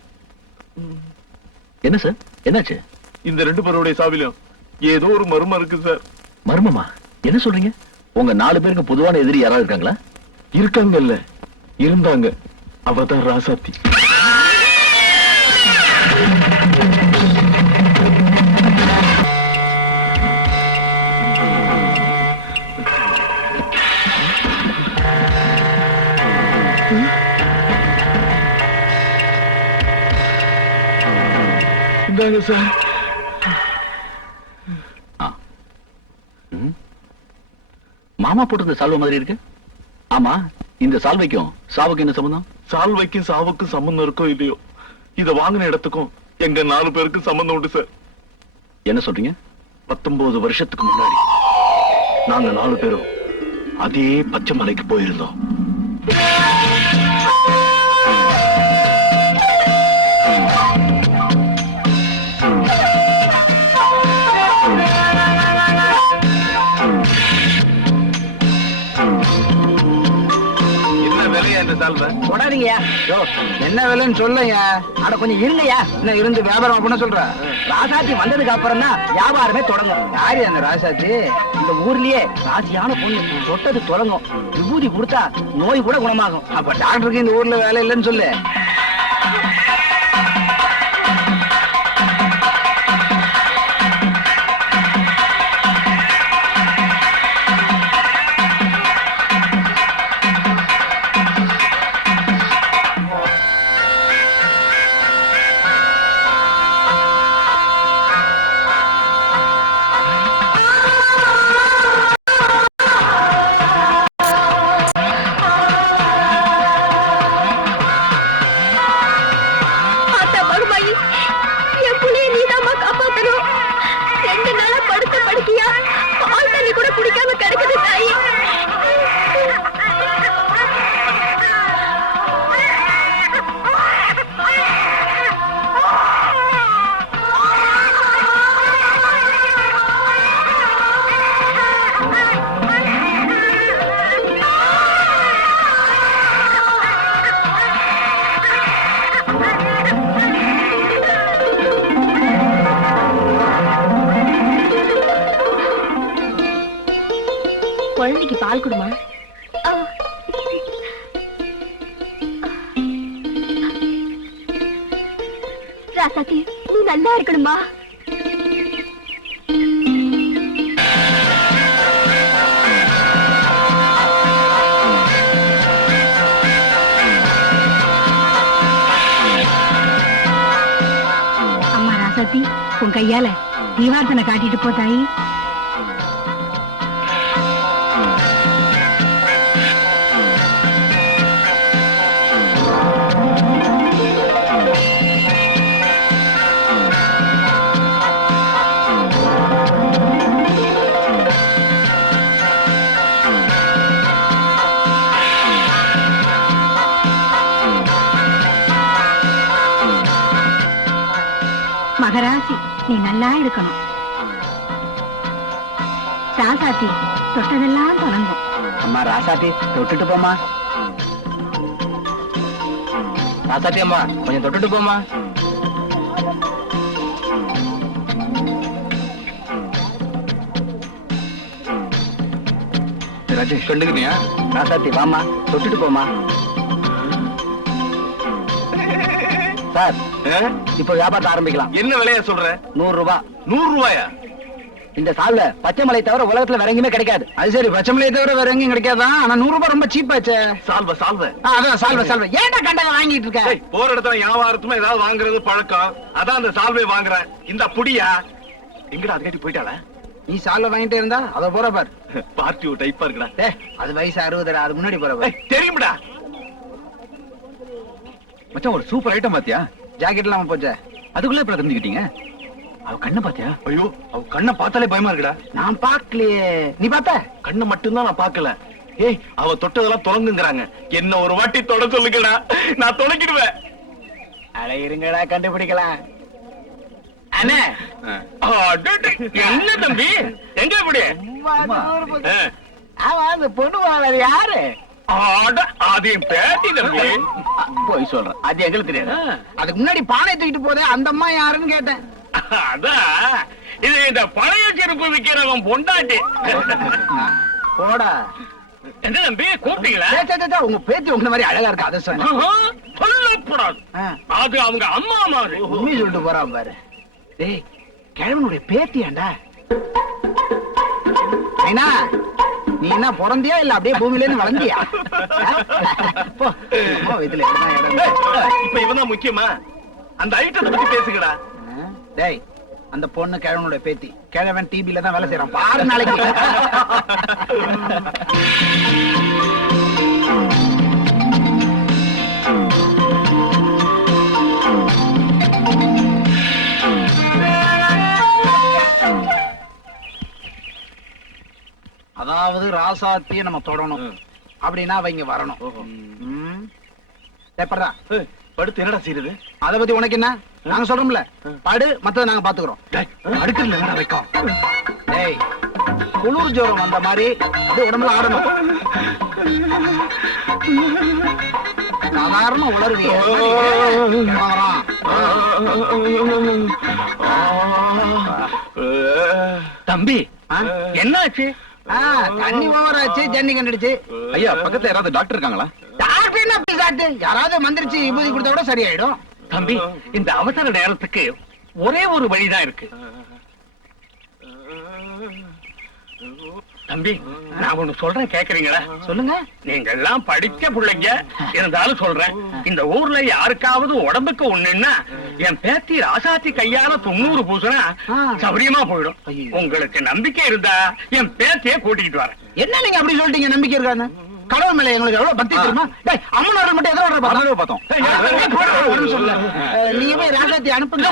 என்ன சார் என்னாச்சு? இந்த 2 பேருடைய சாவிலும் ஏதோ ஒரு மர்மம் இருக்கு சார். மர்மமா? என்ன சொல்றீங்க? உங்க 4 பேருக்கு பொதுவான எதிரி யாராவது இருக்காங்களா? இருக்காங்கல்ல, இருந்தாங்க. அவதான் ராசாத்தி. இந்தாங்க சார். மாமா போட்டிருந்த சால்வை மாதிரி இருக்கு. ஆமா, இந்த சால்வைக்கும் சாவுக்கு என்ன சம்பந்தம்? சால்வைக்கும் சாவுக்கும் சம்பந்தம் இருக்கோ இல்லையோ, இத வாங்கின இடத்துக்கும் எங்க 4 பேருக்கு சம்பந்தம் உண்டு சார். என்ன சொல்றீங்க? 19 வருஷத்துக்கு முன்னாடி நாங்க 4 பேரும் அதே பச்சை மலைக்கு போயிருந்தோம். என்ன விலையா இந்த சால்வை? போடாதீங்கயா. என்ன விலைன்னு சொல்லையா. அட கொஞ்சம் இருங்கய்யா. என்ன இருந்து வியாபாரம் பண்ண சொல்ற? ராசாத்தி வந்ததுக்கு அப்புறம் தான் வியாபாரமே தொடங்கும். யாரு அந்த ராசாத்தி? இந்த ஊர்லயே ராசியான பொண்ணு, தொட்டது தொடங்கும். விபூதி கொடுத்தா நோய் கூட குணமாகும். அப்ப டாக்டருக்கு இந்த ஊர்ல வேலை இல்லைன்னு சொல்லு. குழந்தைக்கு பால் கொடுமா. ராசாத்தி, நீ நல்லா இருக்கணுமா? அம்மா ராசாத்தி, உன் கையால தீவார்த்தனை காட்டிட்டு போ தாயி. மகராசி, நீ நல்லா இருக்கணும். ராசாத்தி, தொட்டதெல்லாம் தொடங்கும். அம்மா ராசாத்தி, தொட்டுட்டு போமா. ராசாத்தி அம்மா, கொஞ்சம் தொட்டுட்டு போமா. ராஜேஷ் கண்டுக்கிட்டியா? ராசாத்தி வாமா, தொட்டுட்டு போமா. சார், இப்ப வியாபாரத்தை ஆரம்பிக்கலாம். என்ன விலையா சொல்ற? 100 ரூபாய். 100 ரூபாயா? இந்த சால்வை பச்சை மலை தவிர உலகத்துல வேற எங்கேயுமே கிடைக்காது. அது சரி, பச்சை மலையை தவிர வேற எங்கேயும் கிடைக்காதான். ஆனா 100 ரூபாய் ரொம்ப சீப்பாச்சே. சால்வை சால்வை. அதான் சால்வை சால்வை. ஏன்டா கண்டதை வாங்கிட்டு இருக்க? ஏய், போற இடத்துல வியாபாரத்துமே ஏதாவது வாங்குறது பழக்கம். அதான் அந்த சால்வை வாங்குறேன். இந்த புடியா எங்கடா அதுக்காட்டி போயிட்டாளா? நீ சால்வ வாங்கிட்டே இருந்தா அத போற பார். பார்ட்டி டைப்பா இருக்குடா. அது வயசு 60, அது முன்னாடி போற பார். தெரியும்டா. மச்சான் ஒரு சூப்பர் ஐட்டம் பாத்தியா? ஜாக்கெட் இல்லாம போச்சே. அதுக்குள்ள இப்ப தெரிஞ்சுக்கிட்டீங்க. அவ கண்ணை பாத்தியா? ஐயோ, அவ கண்ணை பார்த்தாலே பயமா இருக்குடா. நான் பாக்கலையே, நீ பார்த்த? கண்ணை மட்டும்தான் நான் பார்க்கல. ஏய், அவ தொட்டதெல்லாம் தொலைங்குங்கறாங்க. என்ன ஒரு வாட்டி தொட சொல்லுங்கடா, நான் தொலைக்கிடுவேன். அட இருங்கடா, கண்டுபிடிக்கலாம். அண்ணே, என்ன தம்பி, எங்க இப்படி? ஆமா, அந்த பொண்ணு வேற யாரு? அது என் பேட்டி தம்பி. போய் சொல்றேன், அது எங்களுக்கு தெரியாது. அதுக்கு முன்னாடி பானை தூக்கிட்டு போதே அந்த அம்மா யாருன்னு கேட்டேன். அதான், இது இந்த பழைய செருப்பு விக்கிறவன் பொண்டாட்டி. போடா. என்ன தம்பி கூப்பிட்டீங்களா? உங்க பேத்தி உங்க மாதிரி அழகா இருக்கு, அதை சொன்னேன். சொல்லக்கூடாது, அது அவங்க அம்மா மாதிரி. உண்மை சொல்லிட்டு போறான் பாரு. டேய், கிழவனுடைய பேத்தியாண்டா. ஐனா, நீ என்ன பிறந்தியா இல்ல அப்படியே பூமியில இருந்து வளர்ந்தியா? இப்ப இவன் முக்கியமா? அந்த ஐட்டத்தை பத்தி பேசுங்கடா. டேய், அந்த பொண்ணு கிழவனுடைய பேத்தி. கிழவன் டிபில தான் வேலை செய்யறான், பாரு நாளைக்கு. அதாவது ராசாத்திய நம்ம தொடணும் அப்படின்னா அவங்க வரணும். எப்படா படுத்து என்னடா செய்யுது? அத பத்தி உனக்கு என்ன? நாங்க சொல்றோம்ல, படு, மத்தத நாங்க பாத்துக்கிறோம். அடுக்கல என்னடா வைக்கும்? டேய், குளிர் ஜோரம் வந்த மாதிரி அப்படியே உடம்புல ஆடணும். சாதாரண உளருவிய தம்பி, என்னாச்சு? தண்ணி ஓவராச்சு, ஜன்னி கண்டுடுச்சு. ஐயா, பக்கத்துல யாராவது டாக்டர் இருக்காங்களா? டாக்டர் என்ன பிசாட்டு? யாராவது மந்திரிச்சு விபூதி கொடுத்தா கூட சரியாயிடும். தம்பி, இந்த அவசர நேரத்துக்கு ஒரே ஒரு வழிதான் இருக்கு. தம்பி, நான் ஒண்ணு சொல்றேன், கேக்குறீங்களா? சொல்லுங்க. நீங்க எல்லாம் படிச்ச பிள்ளைங்க, இருந்தாலும் சொல்றேன். இந்த ஊர்ல யாருக்காவது உடம்புக்கு ஒண்ணுன்னா என் பேத்தி ராசாத்தி கையால 90 பூசினா சௌரியமா போயிடும். உங்களுக்கு நம்பிக்கை இருந்தா என் பேத்திய கூட்டிக்கிட்டு வரேன். என்ன நீங்க அப்படி சொல்லிட்டீங்க? நம்பிக்கை இருக்கான்னு? கடவுள் மேல எங்களுக்கு எவ்வளவு பக்தி தெரியுமா? அம்மனோட மட்டும் எதோட பார்த்தோம். நீங்க போய் ராசாத்தி அனுப்புங்க.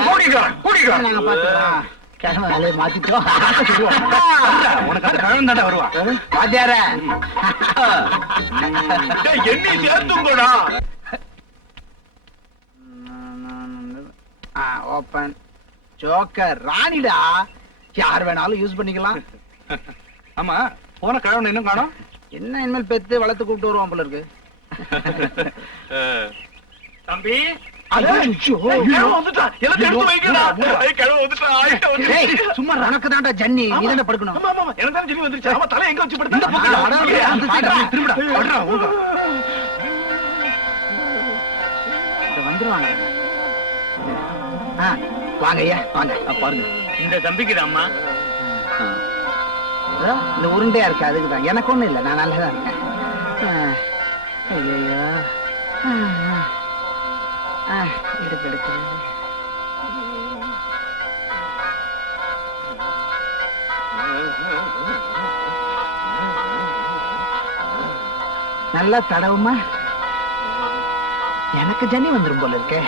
கூட்டிட்டு நாங்க பாத்துக்கிறோம். கிழமை மாத்திட்டோம். வருவா வாத்தியார என்ன சேர்த்துங்கடா. ஓபன் ஜோக்கர் ராணிடா, யார் வேணாலும் யூஸ் பண்ணிக்கலாம். ஆமா, போன கிழவன் இன்னும் காணோம். என்ன இனிமேல் பெத்து வளர்த்து கூப்பிட்டு வருவான் போல இருக்கு. தம்பி, சும்மா ரனக்கு தான்டா ஜன்னி, நீ தானே படுக்கணும். தலை எங்க வச்சு வந்துருவாங்க. வாங்க ஐயா, வாங்க. பாருங்க, இந்த தம்பிக்கு அம்மா இந்த உருண்டையா இருக்கு, அதுக்குதான். எனக்கு ஒண்ணும் இல்ல, நான் நல்லதா இருக்கேன். ஐயோ, எடுத்து எடுத்து நல்லா தடவுமா. எனக்கு ஜன்னி வந்துரும் போல இருக்கே.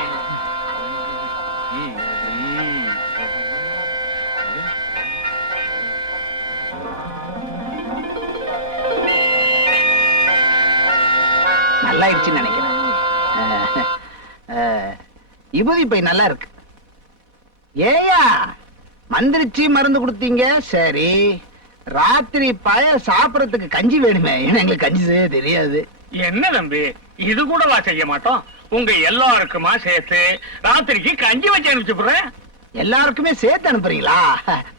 நல்லா இருச்சுன்னு நினைக்கிறேன். விபூதி பை நல்லா இருக்கு. ஏயா மந்திரிச்சு மருந்து கொடுத்தீங்க, சரி. ராத்திரி பய சாப்பிடறதுக்கு கஞ்சி வேணுமே, ஏன்னா எங்களுக்கு கஞ்சி செய்ய தெரியாது. என்ன தம்பி, இது கூடவா செய்ய மாட்டோம்? உங்க எல்லாருக்குமா சேர்த்து ராத்திரிக்கு கஞ்சி வச்சு அனுப்பிச்சுடுறேன். எல்லாருக்குமே சேர்த்து அனுப்புறீங்களா?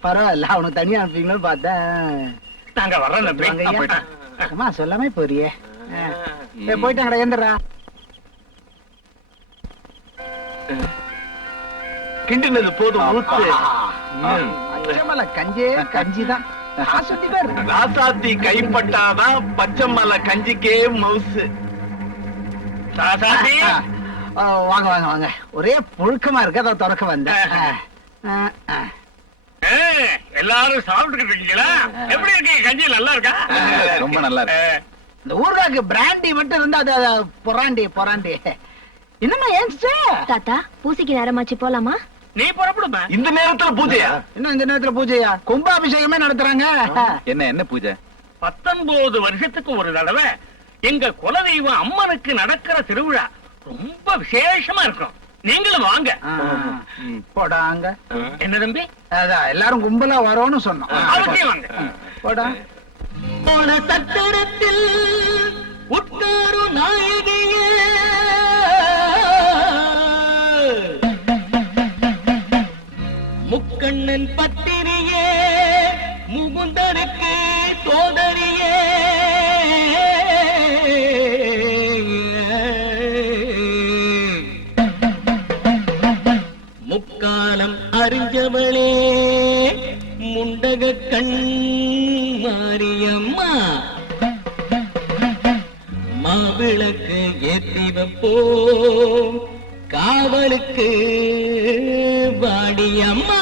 பரவாயில்ல, அவனுக்கு தனியா அனுப்புறீங்களு பார்த்தேன். நாங்க வர்றோம் தம்பி. அம்மா சொல்லாமே போறியே. போயிட்டாங்கடா, எந்திரா. கிண்டினது போதும். கஞ்சே கஞ்சிதான். ராசாத்தி கைப்பட்டாதான் பச்சைமலை கஞ்சிக்கே மவுசு. ராசாத்தி, வாங்க வாங்க வாங்க. ஒரே புழுக்கமா இருக்கு, அதை திறக்க வந்தேன். எல்லாரும் சாப்பிட்டுக்கிட்டு இருக்கீங்களா? எப்படி இருக்கீங்க? கஞ்சி நல்லா இருக்கா? ரொம்ப நல்லா இருக்கு. இந்த ஊர்காக்கு பிராண்டி மட்டும் இருந்தா அது பொறாண்டி பொறாண்டி. என்னம்மா ஏன்ச்சு? தாத்தா பூசிக்கு நேரமாச்சு போலாமா? நீ புறப்படுமா? இந்த நேரத்துல பூஜையா? இன்னும் இந்த நேரத்துல பூஜையா? கும்பாபிஷேகமே நடத்துறாங்க. என்ன பூஜை? 19 வருஷத்துக்கு ஒரு தடவை எங்க குலதெய்வம் அம்மனுக்கு நடக்கிற திருவிழா ரொம்ப விசேஷமா இருக்கும். நீங்களும் வாங்க. போடாங்க. என்ன தம்பி? அதான் எல்லாரும் கும்பலா வரோன்னு சொன்னோம். அவசியம் வாங்க. போடா. போன சத்திரத்தில் உட்காரும் நாயகியே முக்கண்ணன் பத்திரியே முகுந்தனுக்கு சோதரியே முக்காலம் அறிஞ்சவளே முண்டக கண் மாரியம்மா மாவிளக்கு ஏத்தி வைப்போம் காவலுக்கு வாடியம்மா.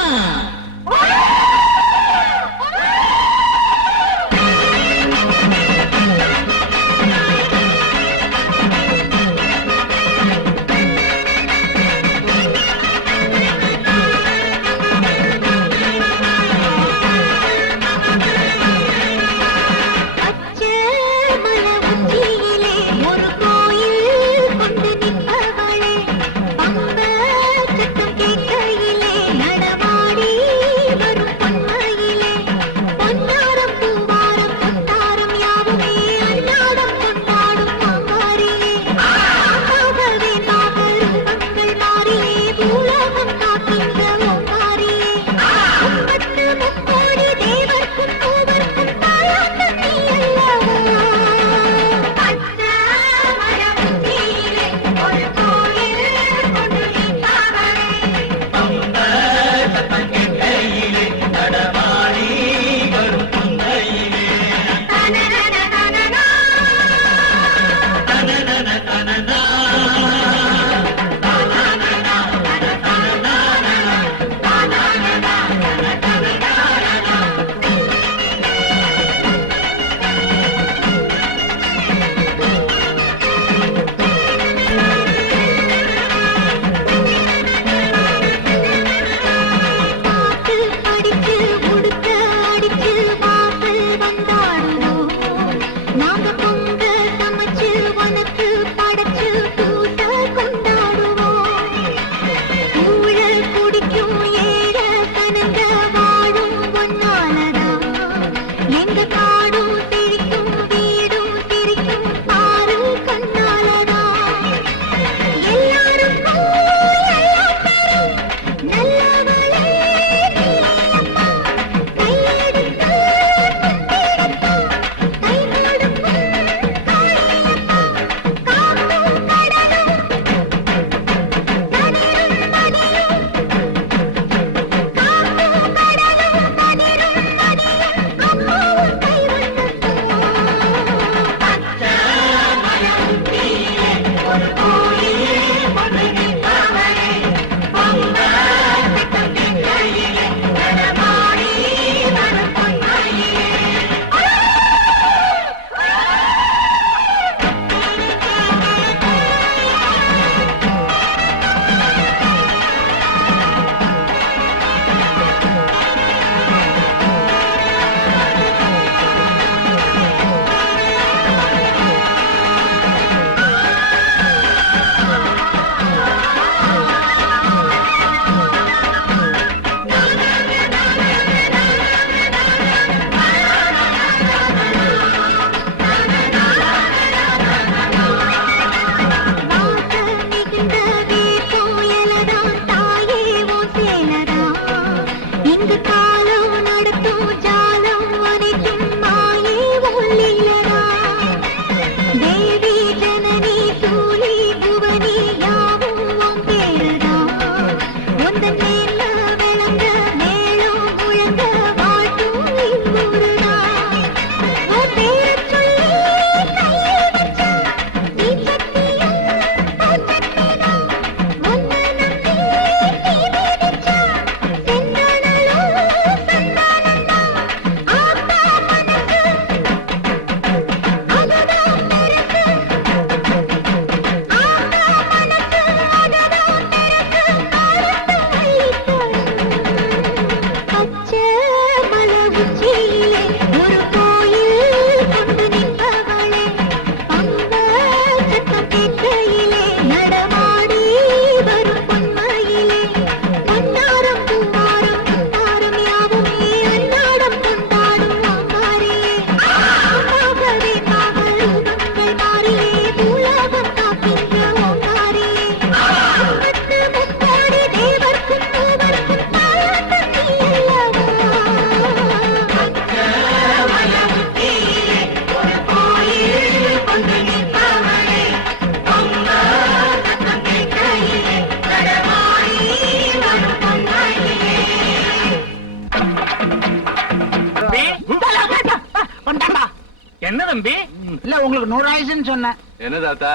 100 ஆயிடுச்சுன்னு சொன்னேன். என்ன தாத்தா?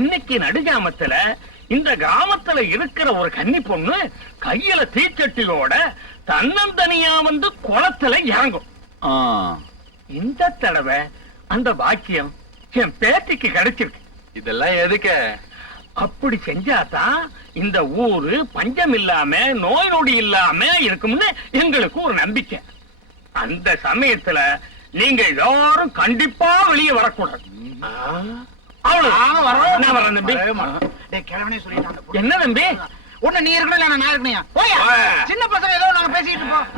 இன்னைக்கு நடுஜாமத்துல இந்த கிராமத்துல இருக்கிற ஒரு கன்னி பொண்ணு கையில தீச்சட்டியோட தன்னந்தனியா வந்து குளத்துல இறங்கும். இந்த தடவை அந்த பாக்கியம் என் பேத்திக்கு கிடைச்சிருக்கு. இதெல்லாம் எதுக்கு? அப்படி செஞ்சாதான் இந்த ஊரு பஞ்சம் இல்லாம நோய் நொடி இல்லாம இருக்கும்னு எங்களுக்கு ஒரு நம்பிக்கை. அந்த சமயத்துல நீங்க எல்லாரும் கண்டிப்பா வெளியே வரக்கூடாது. அவ்வளவு நான் வரேன் தம்பி. கிழவனே சொல்லிட்டான். என்ன தம்பி? ஒண்ணு நீ இருக்கணும் இல்ல நான் இருக்கணும். போயா சின்ன பசங்க ஏதோ நாங்க பேசிட்டு இருப்போம்.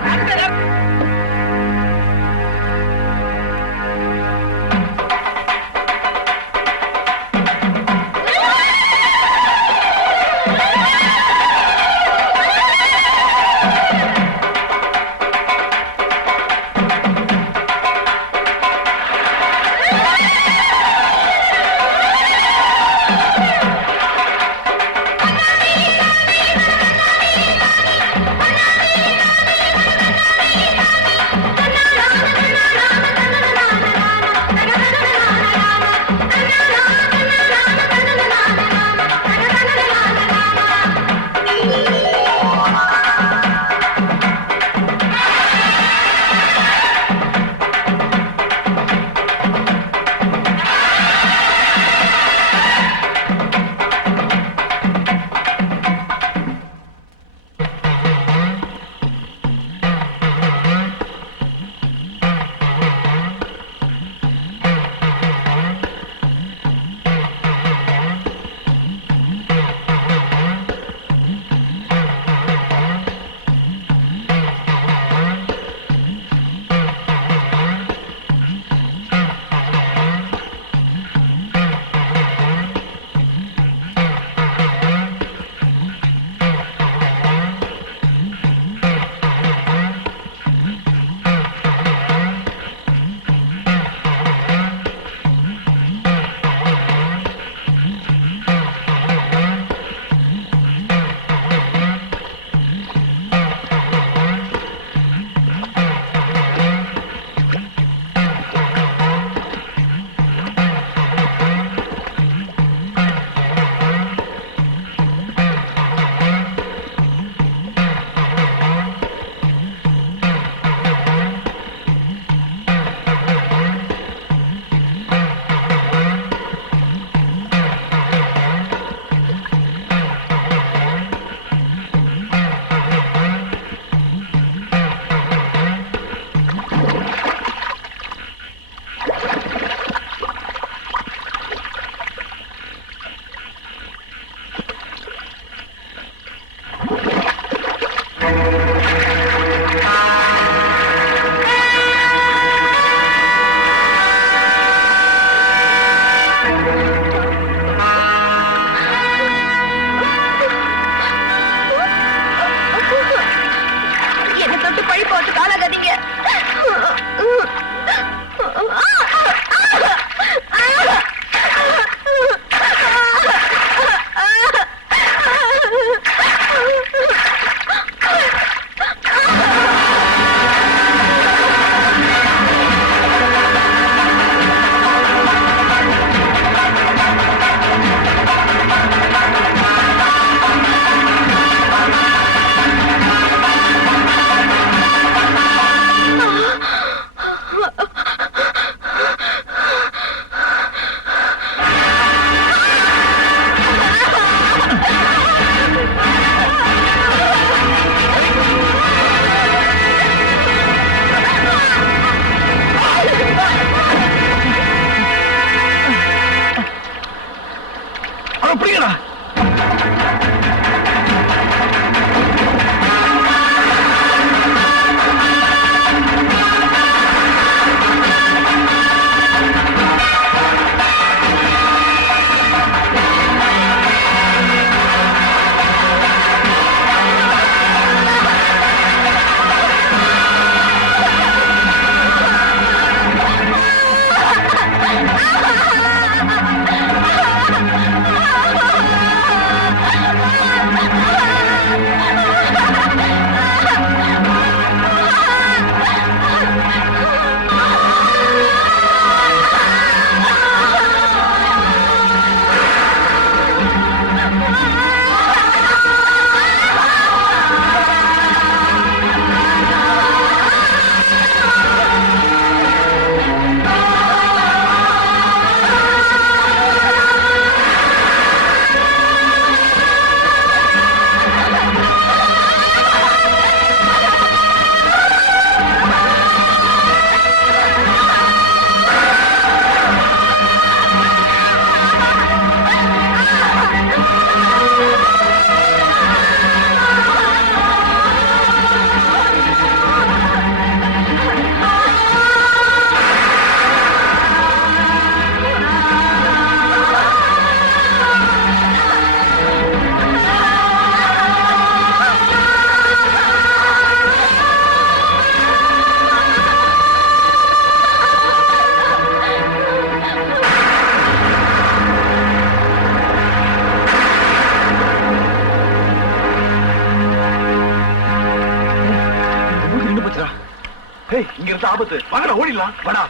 ஆபத்து. வாங்கடா ஓடிடலாம். வாடா.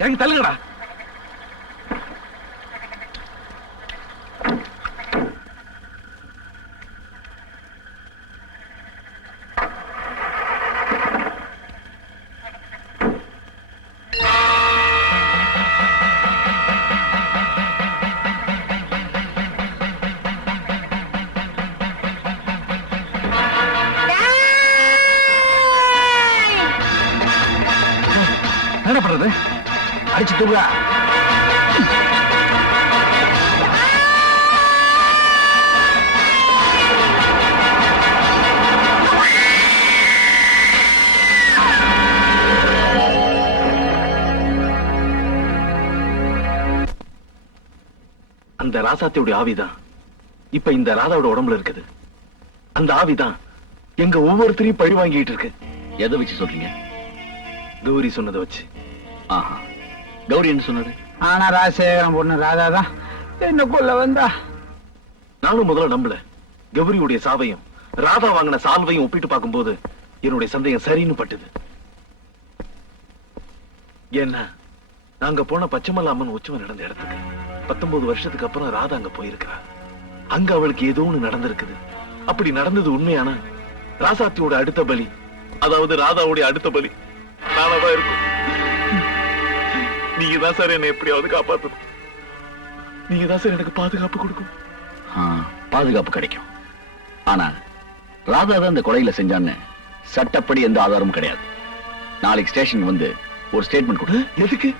எனக்கு தள்ளுங்கடா. என்ன பண்றது? அடிச்சு தூக்குடா. அந்த ராசாத்தியோட ஆவிதான் இப்ப இந்த ராதாவோட உடம்புல இருக்குது. அந்த ஆவிதான் எங்க ஒவ்வொருத்தரையும் பழி வாங்கிட்டு இருக்கு. எதை வச்சு சொல்றீங்க? கௌரி சொன்னதை வச்சு. ஆஹா, கௌரி என்ன சொன்னது? ஆனா ராஜசேகரன் பொண்ணு ராதாதான் என்ன கொல்ல வந்தா. நானும் முதல்ல நம்பல. கௌரியுடைய சாவையும் ராதா வாங்கின சால்வையும் ஒப்பிட்டு பார்க்கும்போது என்னுடைய சந்தேகம் சரின்னு பட்டுது. ஏன்னா நாங்க போன பச்சைமலை அம்மன் உற்சவம் நடந்த இடத்துக்கு 19 வருஷத்துக்கு அப்புறம் ராதா அங்க போயிருக்கிறா. அங்க அவளுக்கு ஏதோ ஒண்ணு நடந்திருக்குது. அப்படி நடந்தது உண்மையான ராசாத்தியோட அடுத்த பலி, அதாவது ராதாவுடைய அடுத்த பலி நானாதான் இருக்கும். நீங்க தான் சார் என்னை எப்படியாவது காப்பாத்தணும். நீங்க தான் சார் எனக்கு பாதுகாப்பு கொடுக்கும். பாதுகாப்பு கிடைக்கும். ஆனா ராதா தான் இந்த கொலையில செஞ்சான்னு சட்டப்படி எந்த ஆதாரமும் கிடையாது. நாளைக்கு ஸ்டேஷன் வந்து ஒரு ஸ்டேட்மெண்ட் கொடு. எதுக்கு?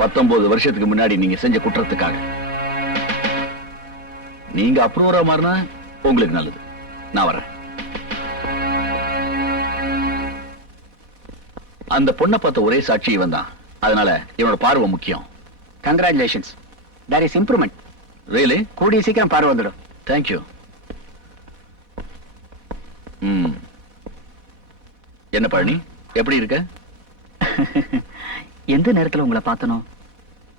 19 வருஷத்துக்கு முன்னாடி நீங்க செஞ்ச குற்றத்துக்காக. நீங்க அப்ரூவரா மாறினா உங்களுக்கு நல்லது. நான் வரேன். அந்த பொண்ணை பார்த்த ஒரே சாட்சி இவன் தான். அதனால இவனோட பார்வை முக்கியம். Congratulations, there is improvement. Really? கூடிய சீக்கிரம் பார்வை வந்துடும். தேங்க்யூ. என்ன பழனி, எப்படி இருக்க? எந்த நேரத்துல உங்களை பார்த்தனோ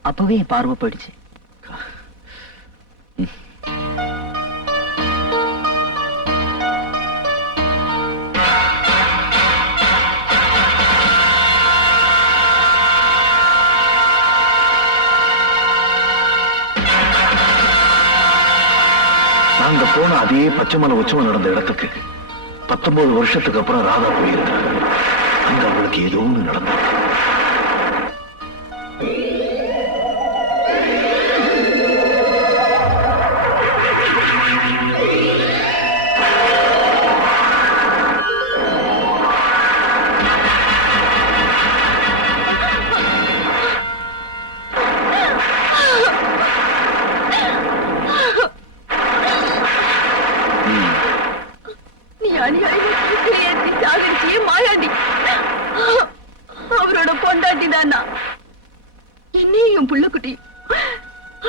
அப்பவே என் பார்வை போயிடுச்சு. நாங்க போன அதே பச்சைமலை உற்சவம் நடந்த இடத்துக்கு 19 வருஷத்துக்கு அப்புறம் ராதா போயிருக்காங்க. அங்க அவளுக்கு ஏதோ ஒண்ணு நடந்தது. அவரோட பொண்டாட்டி தானா என்னையும் புள்ளக்குட்டி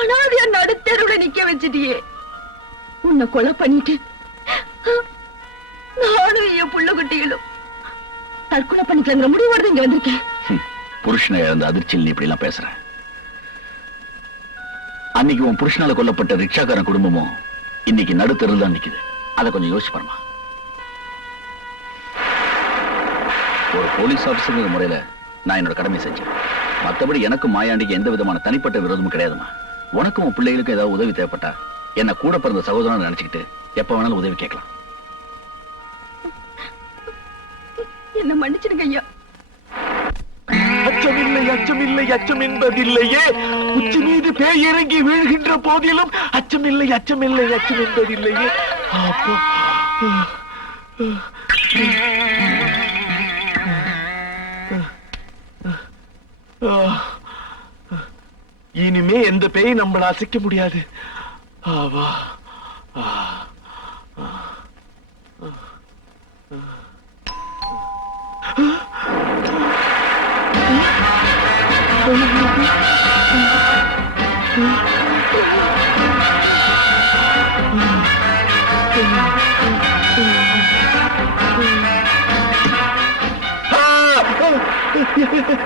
அனாதையா நடுத்தருவுல நிக்க வச்சிட்டியே. உன்னை கொலை பண்ணிட்டு நானும் என் புள்ளக்குட்டிகளும் தற்கொலை பண்ணிக்கலங்கிற முடிவோடு இங்க வந்திருக்கேன். புருஷனை இழந்த அதிர்ச்சியில் நீ இப்படி எல்லாம் பேசுற. அன்னைக்கு உன் புருஷனால கொல்லப்பட்ட ரிக்ஷாக்காரன் குடும்பமும் இன்னைக்கு நடுத்தருள் தான் நிக்குது. அதை கொஞ்சம் யோசிச்சு பாருமா. ஒரு போலீஸ் ஆபீசர் முறையில நான் என்னோட கடமை செஞ்சேன். மற்றபடி எனக்கும் மாயாண்டிக்கு எந்த விதமான தனிப்பட்ட விரோதமும் கிடையாதுமா. உனக்கும் உன் பிள்ளைகளுக்கும் ஏதாவது உதவி தேவைப்பட்டா என்ன கூட பிறந்த சகோதரன் நினைச்சுக்கிட்டு எப்ப வேணாலும் உதவி கேட்கலாம். என்ன மன்னிச்சிடுங்க ஐயா. அச்சமில்லை, அச்சமில்லை, அச்சம் என்பதில்லையே. உச்சி மீது பேய் இறங்கி வீழ்கின்ற போதிலும் அச்சமில்லை, அச்சமில்லை, அச்சம் என்பதில்லையே. அப்போ இனிமே எந்த பேய் நம்மள அசைக்க முடியாது. ஆவா.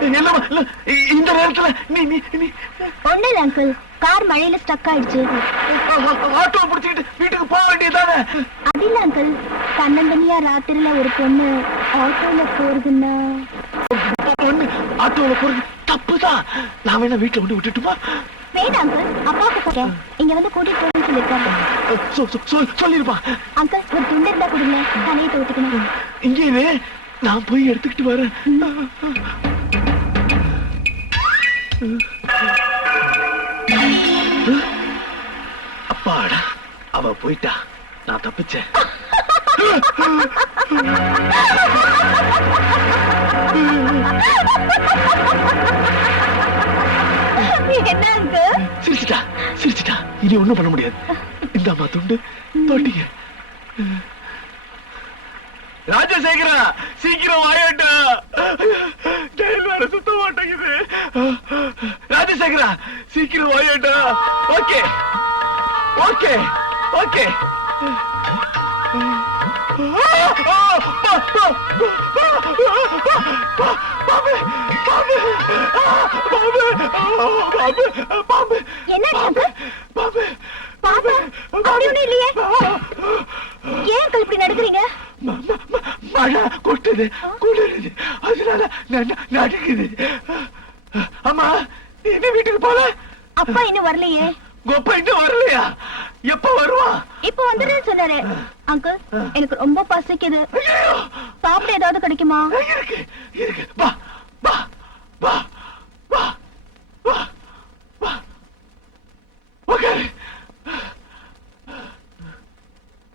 என்னம்மா இந்த நேரத்துல நீ நீ நீ ஒண்ணு இல்ல அங்கிள், கார் மழையில ஸ்டக் ஆயிடுச்சு. ஆட்டோ பிடிச்சிட்டு வீட்டுக்கு போக வேண்டியதானே? அது இல்ல அங்கிள், பன்னெண்டனியா ராத்திரில ஒரு பொண்ணு ஆட்டோல போறதுன்னா பொண்ணு ஆட்டோல போறது தப்புதான். நான் வேணா வீட்டுல வந்து விட்டுட்டுமா? வேண்டாம் அங்கிள், அப்பாவுக்கு போறேன், இங்க வந்து கூட்டிட்டு போறேன்னு சொல்லிருக்காரு. சொல்லிருப்பா. அங்கிள் ஒரு துண்டு இருந்தா கொடுங்க, தலையை தோத்துக்கணும். இங்கே நான் போய் எடுத்துக்கிட்டு வரேன். அப்பாடா, அவ போயிட்டா, நான் தப்பிச்சேன். என்ன அங்கிள்? சிரிச்சிட்டா இனி ஒண்ணும் பண்ண முடியாது. இந்தாமா துண்டு, தோட்டிங்க. ராஜசேகரா, சீக்கிரம் வாயட்டா, வேற சுத்த மாட்டேங்குது. ராஜசேகரா, சீக்கிரம் வாயட்டா. Okay okay okay. என்னடி அங்கிள்? பாப்பா, அப்படி ஒண்ணும் இல்லையே. ஏன் அங்கிள் இப்படி நடக்கிறீங்க? மழை கொட்டுது, குளிருது, அதனால நடுக்குது. அம்மா, நீ வீட்டுக்கு போல? அப்பா இன்னும் வரலையே. கொப்பா இன்னும் வரலையா? எப்ப வருவான்? இப்ப வந்துடுன்னு சொன்னாரு. அங்கிள், எனக்கு ரொம்ப பசிக்குது, சாப்பிட ஏதாவது கிடைக்குமா? இருக்கு இருக்கு, வா வா வா வா வா வா. உட்காரு.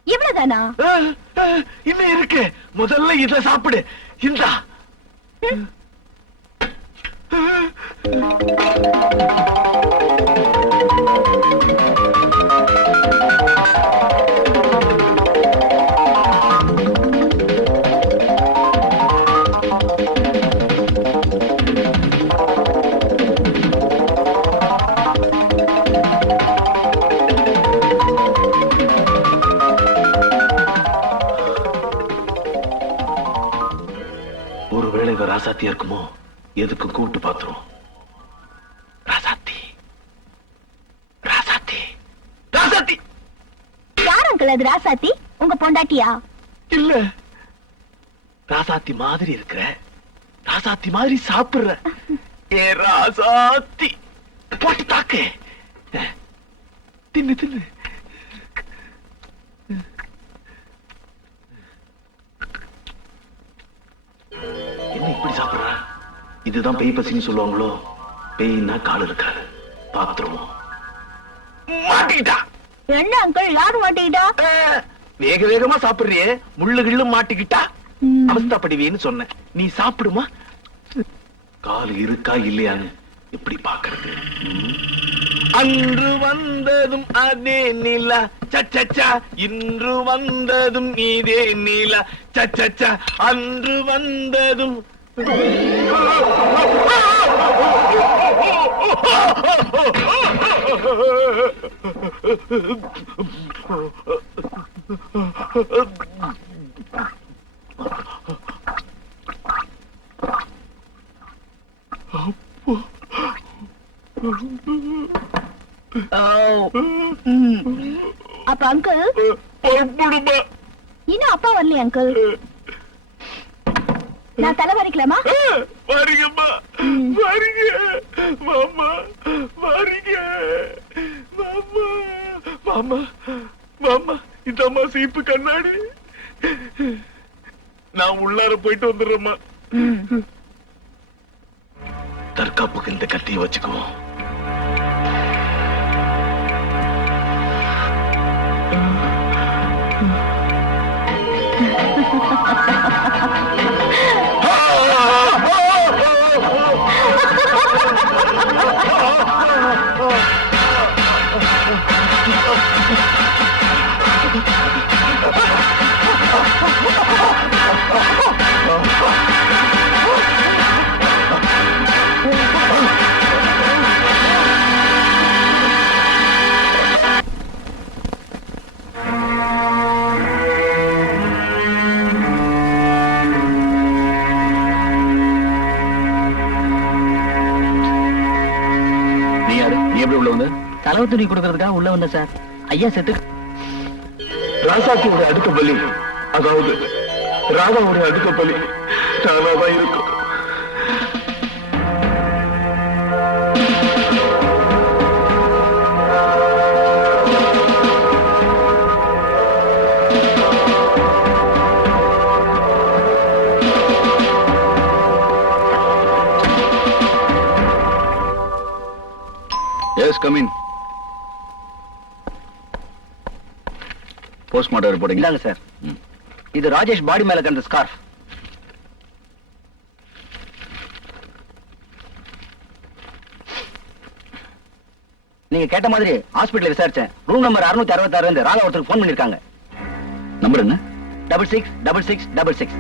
இவ்வளவுதானா? இன்னும் இருக்கு, முதல்ல இத சாப்பிடு. இந்தா. ஒருவேளை இவ ராசாத்தியா இருக்குமோ? எதுக்கு கூப்பிட்டு பாத்துரும். ராசாத்தி ராசாத்தி ராசாத்தி. யார் அங்கிள் அது ராசாத்தி? உங்க பொண்டாட்டியா? இல்ல, ராசாத்தி மாதிரி இருக்கிற, ராசாத்தி மாதிரி சாப்பிடுற. ஏ ராசாத்தி, போட்டு தாக்கு, தின்னு தின்னு. என்ன இப்படி சாப்பிடுற? இதுதான் பேய் பசின்னு சொல்லுவாங்களோ? பேய்னா கால் இருக்காது, பாத்துருவோம். மாட்டிக்கிட்டா. என்ன அங்கிள், யாரு மாட்டிக்கிட்டா? வேக வேகமா சாப்பிடுறியே, முள்ளு கிள்ளு மாட்டிக்கிட்டா அவஸ்தாப்படுவேன்னு சொன்னேன். நீ சாப்பிடுமா? கால் இருக்கா இல்லையான்னு எப்படி பாக்குறது? அன்று வந்ததும் அதே நிலா சச்சா, இன்று வந்ததும் இதே நிலா சச்சா, அன்று வந்ததும். அப்ப அங்கிள் இன்னும் அப்பா வரலையா அங்கிள்? நான் தலை வரைக்கலாமா? வாரிங்கம்மா, வாரிங்க மாமா, வாரிங்க மாமா. மாமா மாமா, இதம்மா சீப்பு கண்ணாடி. நான் உள்ளார போயிட்டு வந்துடுறேம்மா. தற்காப்புக்கு இந்த கத்தியை வச்சுக்குவோம். நீ யாரு? நீ எப்படி உள்ள வந்த? செலவு துணி கொடுக்கறதுக்காக உள்ள வந்த சார். ஐயா செத்து ராசாத்தியோட அடுத்த பலி, அதாவது ராதாவோட அடுத்த பலி நானாதான் இருக்கும். Yes come in. Postmortem report இல்லாங்க சார். இது ராஜேஷ் பாடி மேல கண்ட ஸ்கார்ஃப். நீங்க கேட்ட மாதிரி ஹாஸ்பிடல்ல விசாரிச்சேன். ரூம் நம்பர் 666 இருந்து ராதா ஒருத்தருக்கு ஃபோன் பண்ணிருக்காங்க. நம்பர் என்ன? 666666.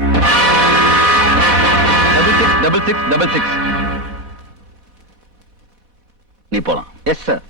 666666. நீ போலாம். Yes sir.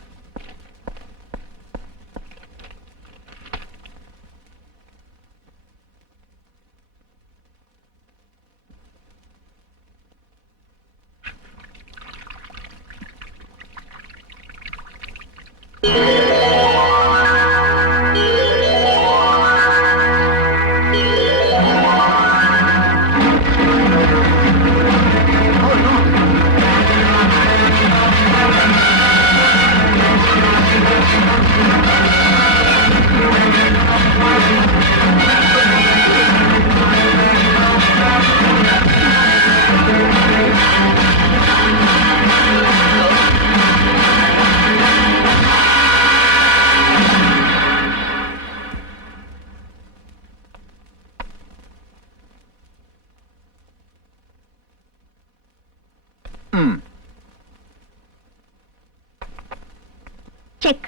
செக்.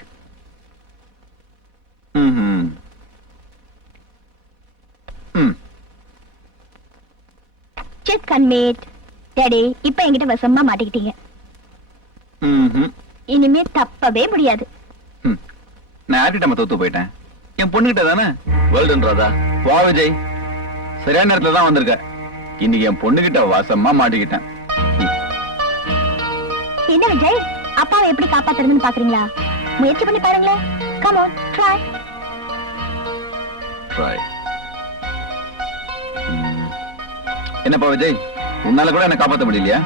செக் கன்மேட். டாடி, இப்ப என்கிட்ட வசமா மாட்டிக்கிட்டீங்க. இனிமே தப்பவே முடியாது. நான் யார்கிட்ட தோத்து போயிட்டேன்? என் பொண்ணுகிட்ட தானே. வேல்டன் ராதா. வா விஜய், சரியான நேரத்துல தான் வந்திருக்க. இன்னைக்கு என் பொண்ணுகிட்ட வசமா மாட்டிக்கிட்டேன். என்ன விஜய், அப்பாவை எப்படி காப்பாத்துறதுன்னு பாக்குறீங்களா? முயற்சி பண்ணி பாருங்களேன். Come on, try. ட்ரை. என்னப்பா விஜய், உன்னால கூட என்ன காப்பாத்த முடியலையா?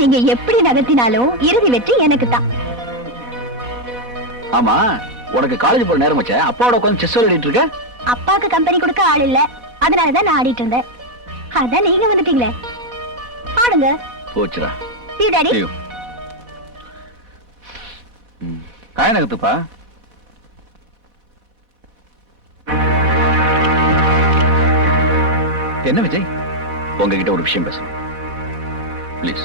நீங்க எப்படி நகர்த்தினாலும் இறுதி வெற்றி எனக்கு தான். ஆமா, உனக்கு காலேஜ் போற நேரம் வச்ச அப்பாவோட உட்கார்ந்து செஸ் விளையாடிட்டு இருக்க. அப்பாவுக்கு கம்பெனி கொடுக்க ஆள் இல்ல, அதனாலதான் நான் ஆடிட்டு இருந்தேன். அதான் நீங்க வந்துட்டீங்களே, ஆடுங்க. போச்சுடா. See, Daddy? ஐயோ. காய நகத்துப்பா. என்ன விஜய், உங்ககிட்ட ஒரு விஷயம் பேசணும். ப்ளீஸ்.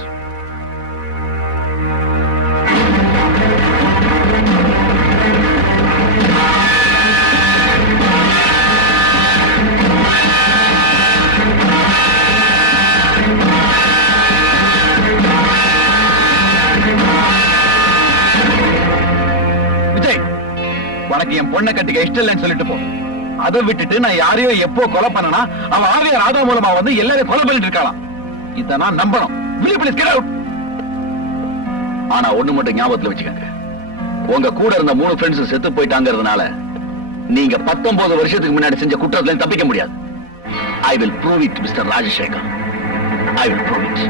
விஜய், உனக்கு என் பொண்ணை கட்டிக்க இஷ்டம் இல்லைன்னு சொல்லிட்டு போ. அதை விட்டுட்டு நான் யாரையோ எப்போ கொலை பண்ணனா அவன் ஆவிய ராதா மூலமா வந்து எல்லாரையும் கொலை பண்ணிட்டு இருக்கலாம். இத நான் நம்பணும். ஆனா ஒண்ணு மட்டும் ஞாபகத்துல வச்சுக்கங்க, உங்க கூட இருந்த 3 ஃப்ரெண்ட்ஸ் செத்து போயிட்டாங்கிறதுனால நீங்க 19 வருஷத்துக்கு முன்னாடி செஞ்ச குற்றத்துல தப்பிக்க முடியாது. I will prove it mister Rajasekar. I will prove it.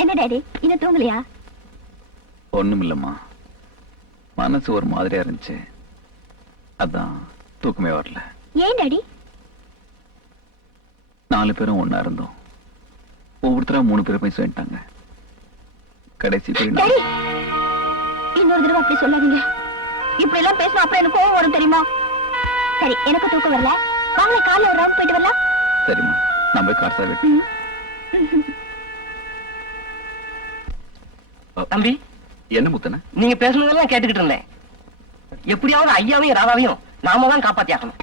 என்ன டாடி இன்னும் தூங்கலையா? ஒண்ணும் இல்லம்மா, மனசு ஒரு மாதிரியா இருந்துச்சு, அதான் தூக்கமே வரல. ஏன் டாடி? 4 பேரும் ஒண்ணா இருந்தோம், ஒவ்வொருத்தரா 3 பேரும் போய் சொல்லிட்டாங்க. கடைசி போய் டாடி இன்னொரு தடவை அப்படி சொல்லாதீங்க. இப்படி எல்லாம் பேசினா அப்புறம் எனக்கு கோவம் வரும் தெரியுமா? சரி, எனக்கு தூக்கம் வரல, வாங்க காலைல ஒரு ரவுண்ட் போயிட்டு வரலாம். சரிம்மா, நான் போய் கார் சார் தம்பி, என்ன முத்தன? நீங்க பேசுனதெல்லாம் கேட்டுக்கிட்டு இருந்தேன். எப்படியாவது ஐயாவையும் ராதாவையும் நாம தான் காப்பாத்தி ஆகணும்.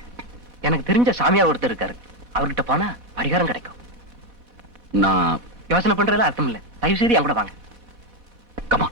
எனக்கு தெரிஞ்ச சாமியா ஒருத்தர் இருக்காரு, அவர்கிட்ட போனா பரிகாரம் கிடைக்கும். நான் யோசனை பண்றதுல அர்த்தம் இல்ல, தயவு செய்து என் கூட வாங்க. கமா.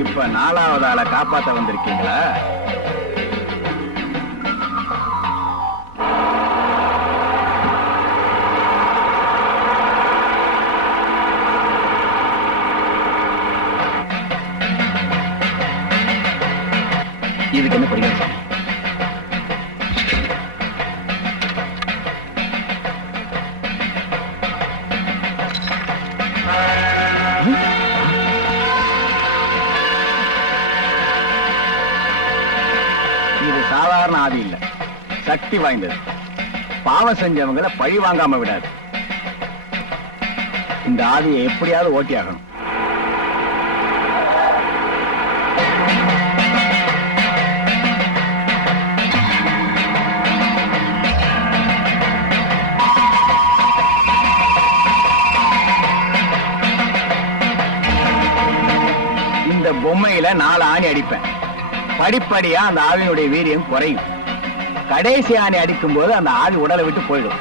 இப்ப 4வது ஆளை காப்பாத்த வந்திருக்கீங்களா? இதுக்கு என்ன பரிகாரம்? இது சாதாரண ஆவி இல்ல, சக்தி வாய்ந்தது. பாவம் செஞ்சவங்களை பழி வாங்காம விடாது. இந்த ஆவியை எப்படியாவது ஓட்டி ஆகணும். இந்த பொம்மையில 4 ஆணி அடிப்பேன். படிப்படியா அந்த ஆவியினுடைய வீரியம் குறையும். கடைசி ஆணி அடிக்கும் போது அந்த ஆவி உடலை விட்டு போயிடும்.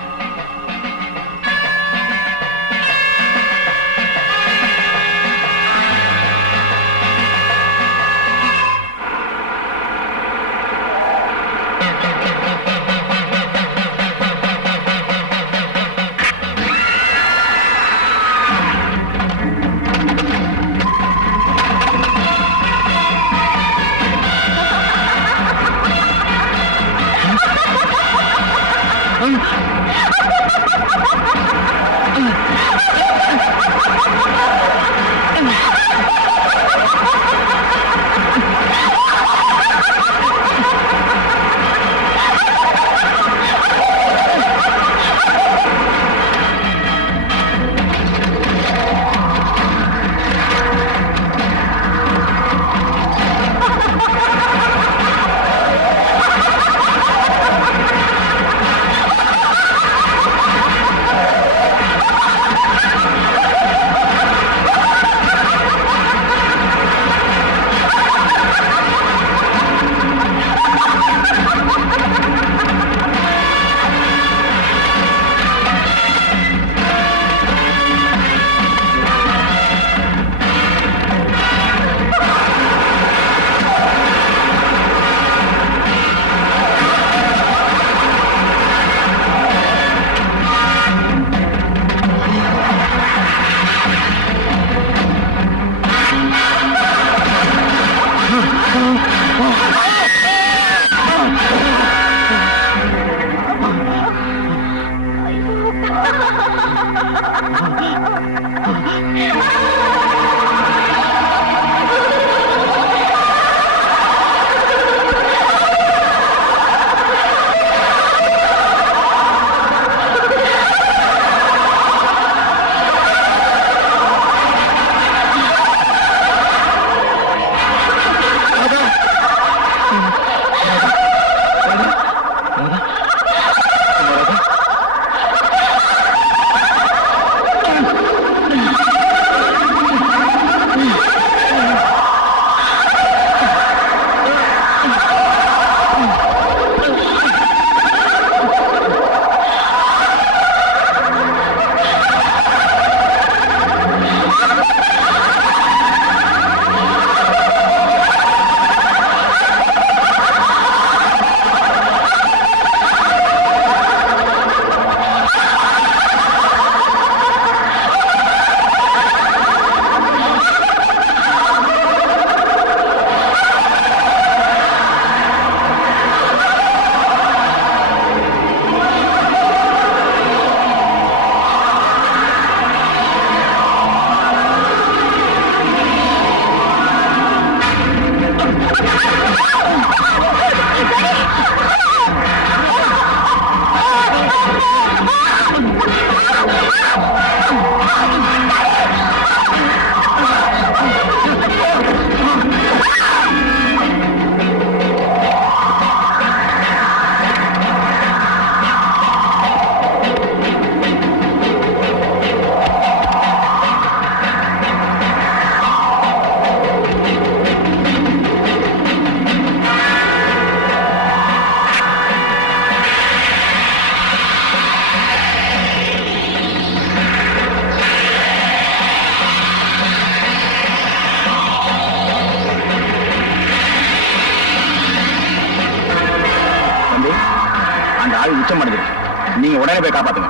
உச்சம் அடைஞ்சிருக்கு. நீங்க உடனே போய் காப்பாத்துங்க.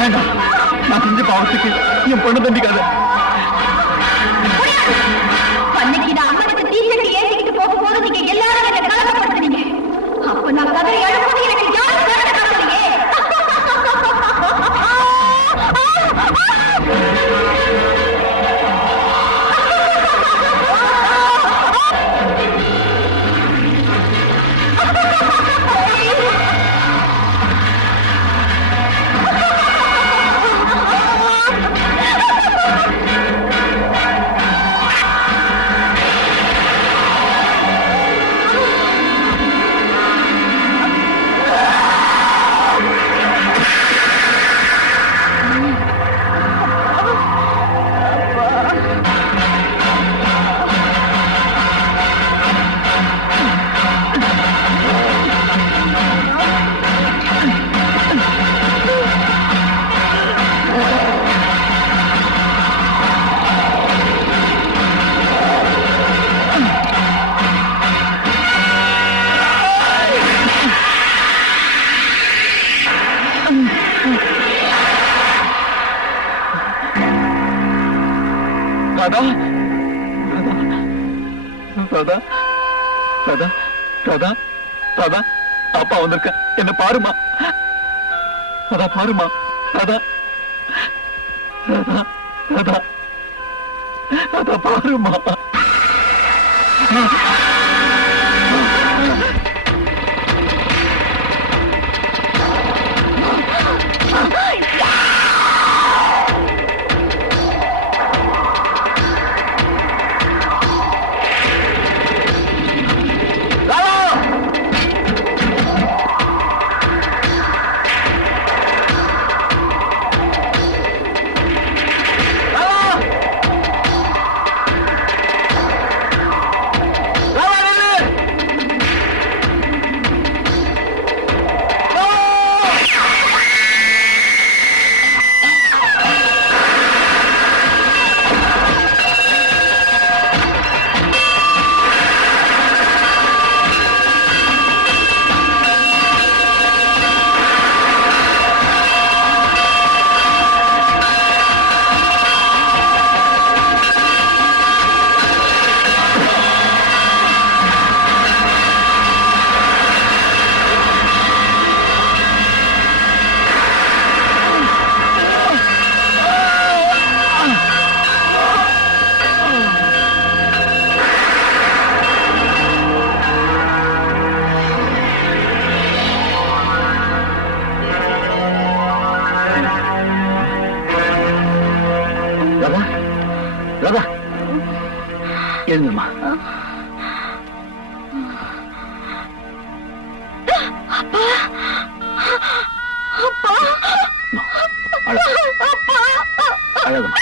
வேண்டாம், நான் செஞ்ச பாவத்துக்கு என் பொண்ணு தண்டிக்காத. அன்னைக்கு நான் அம்மனுக்கு தீர்த்து ஏற்றிக்கிட்டு போக போது நீங்க எல்லாரும் என்ன கலக்கப்படுத்துறீங்க. அப்ப நான் கதறி எழுப்பது எனக்கு யாரும் வேலை காட்டலையே. ராதா, ராதா, ராதா, ராதா, ராதா, அப்பா வந்திருக்க, என்ன பாருமா. ராதா பாருமா. ராதா, ராதா, ராதா, ராதா பாருமா. ராதா ராதா எழுந்துமா. அழகுமா.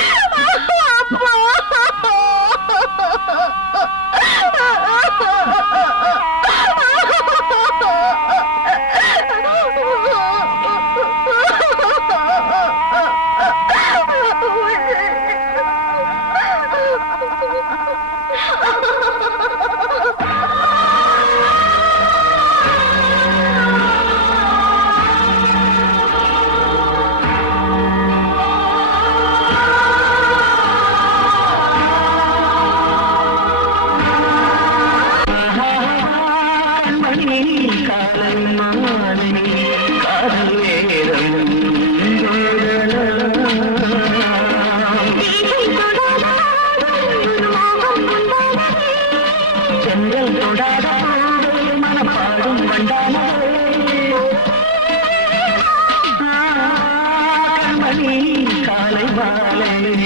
காலை மாலை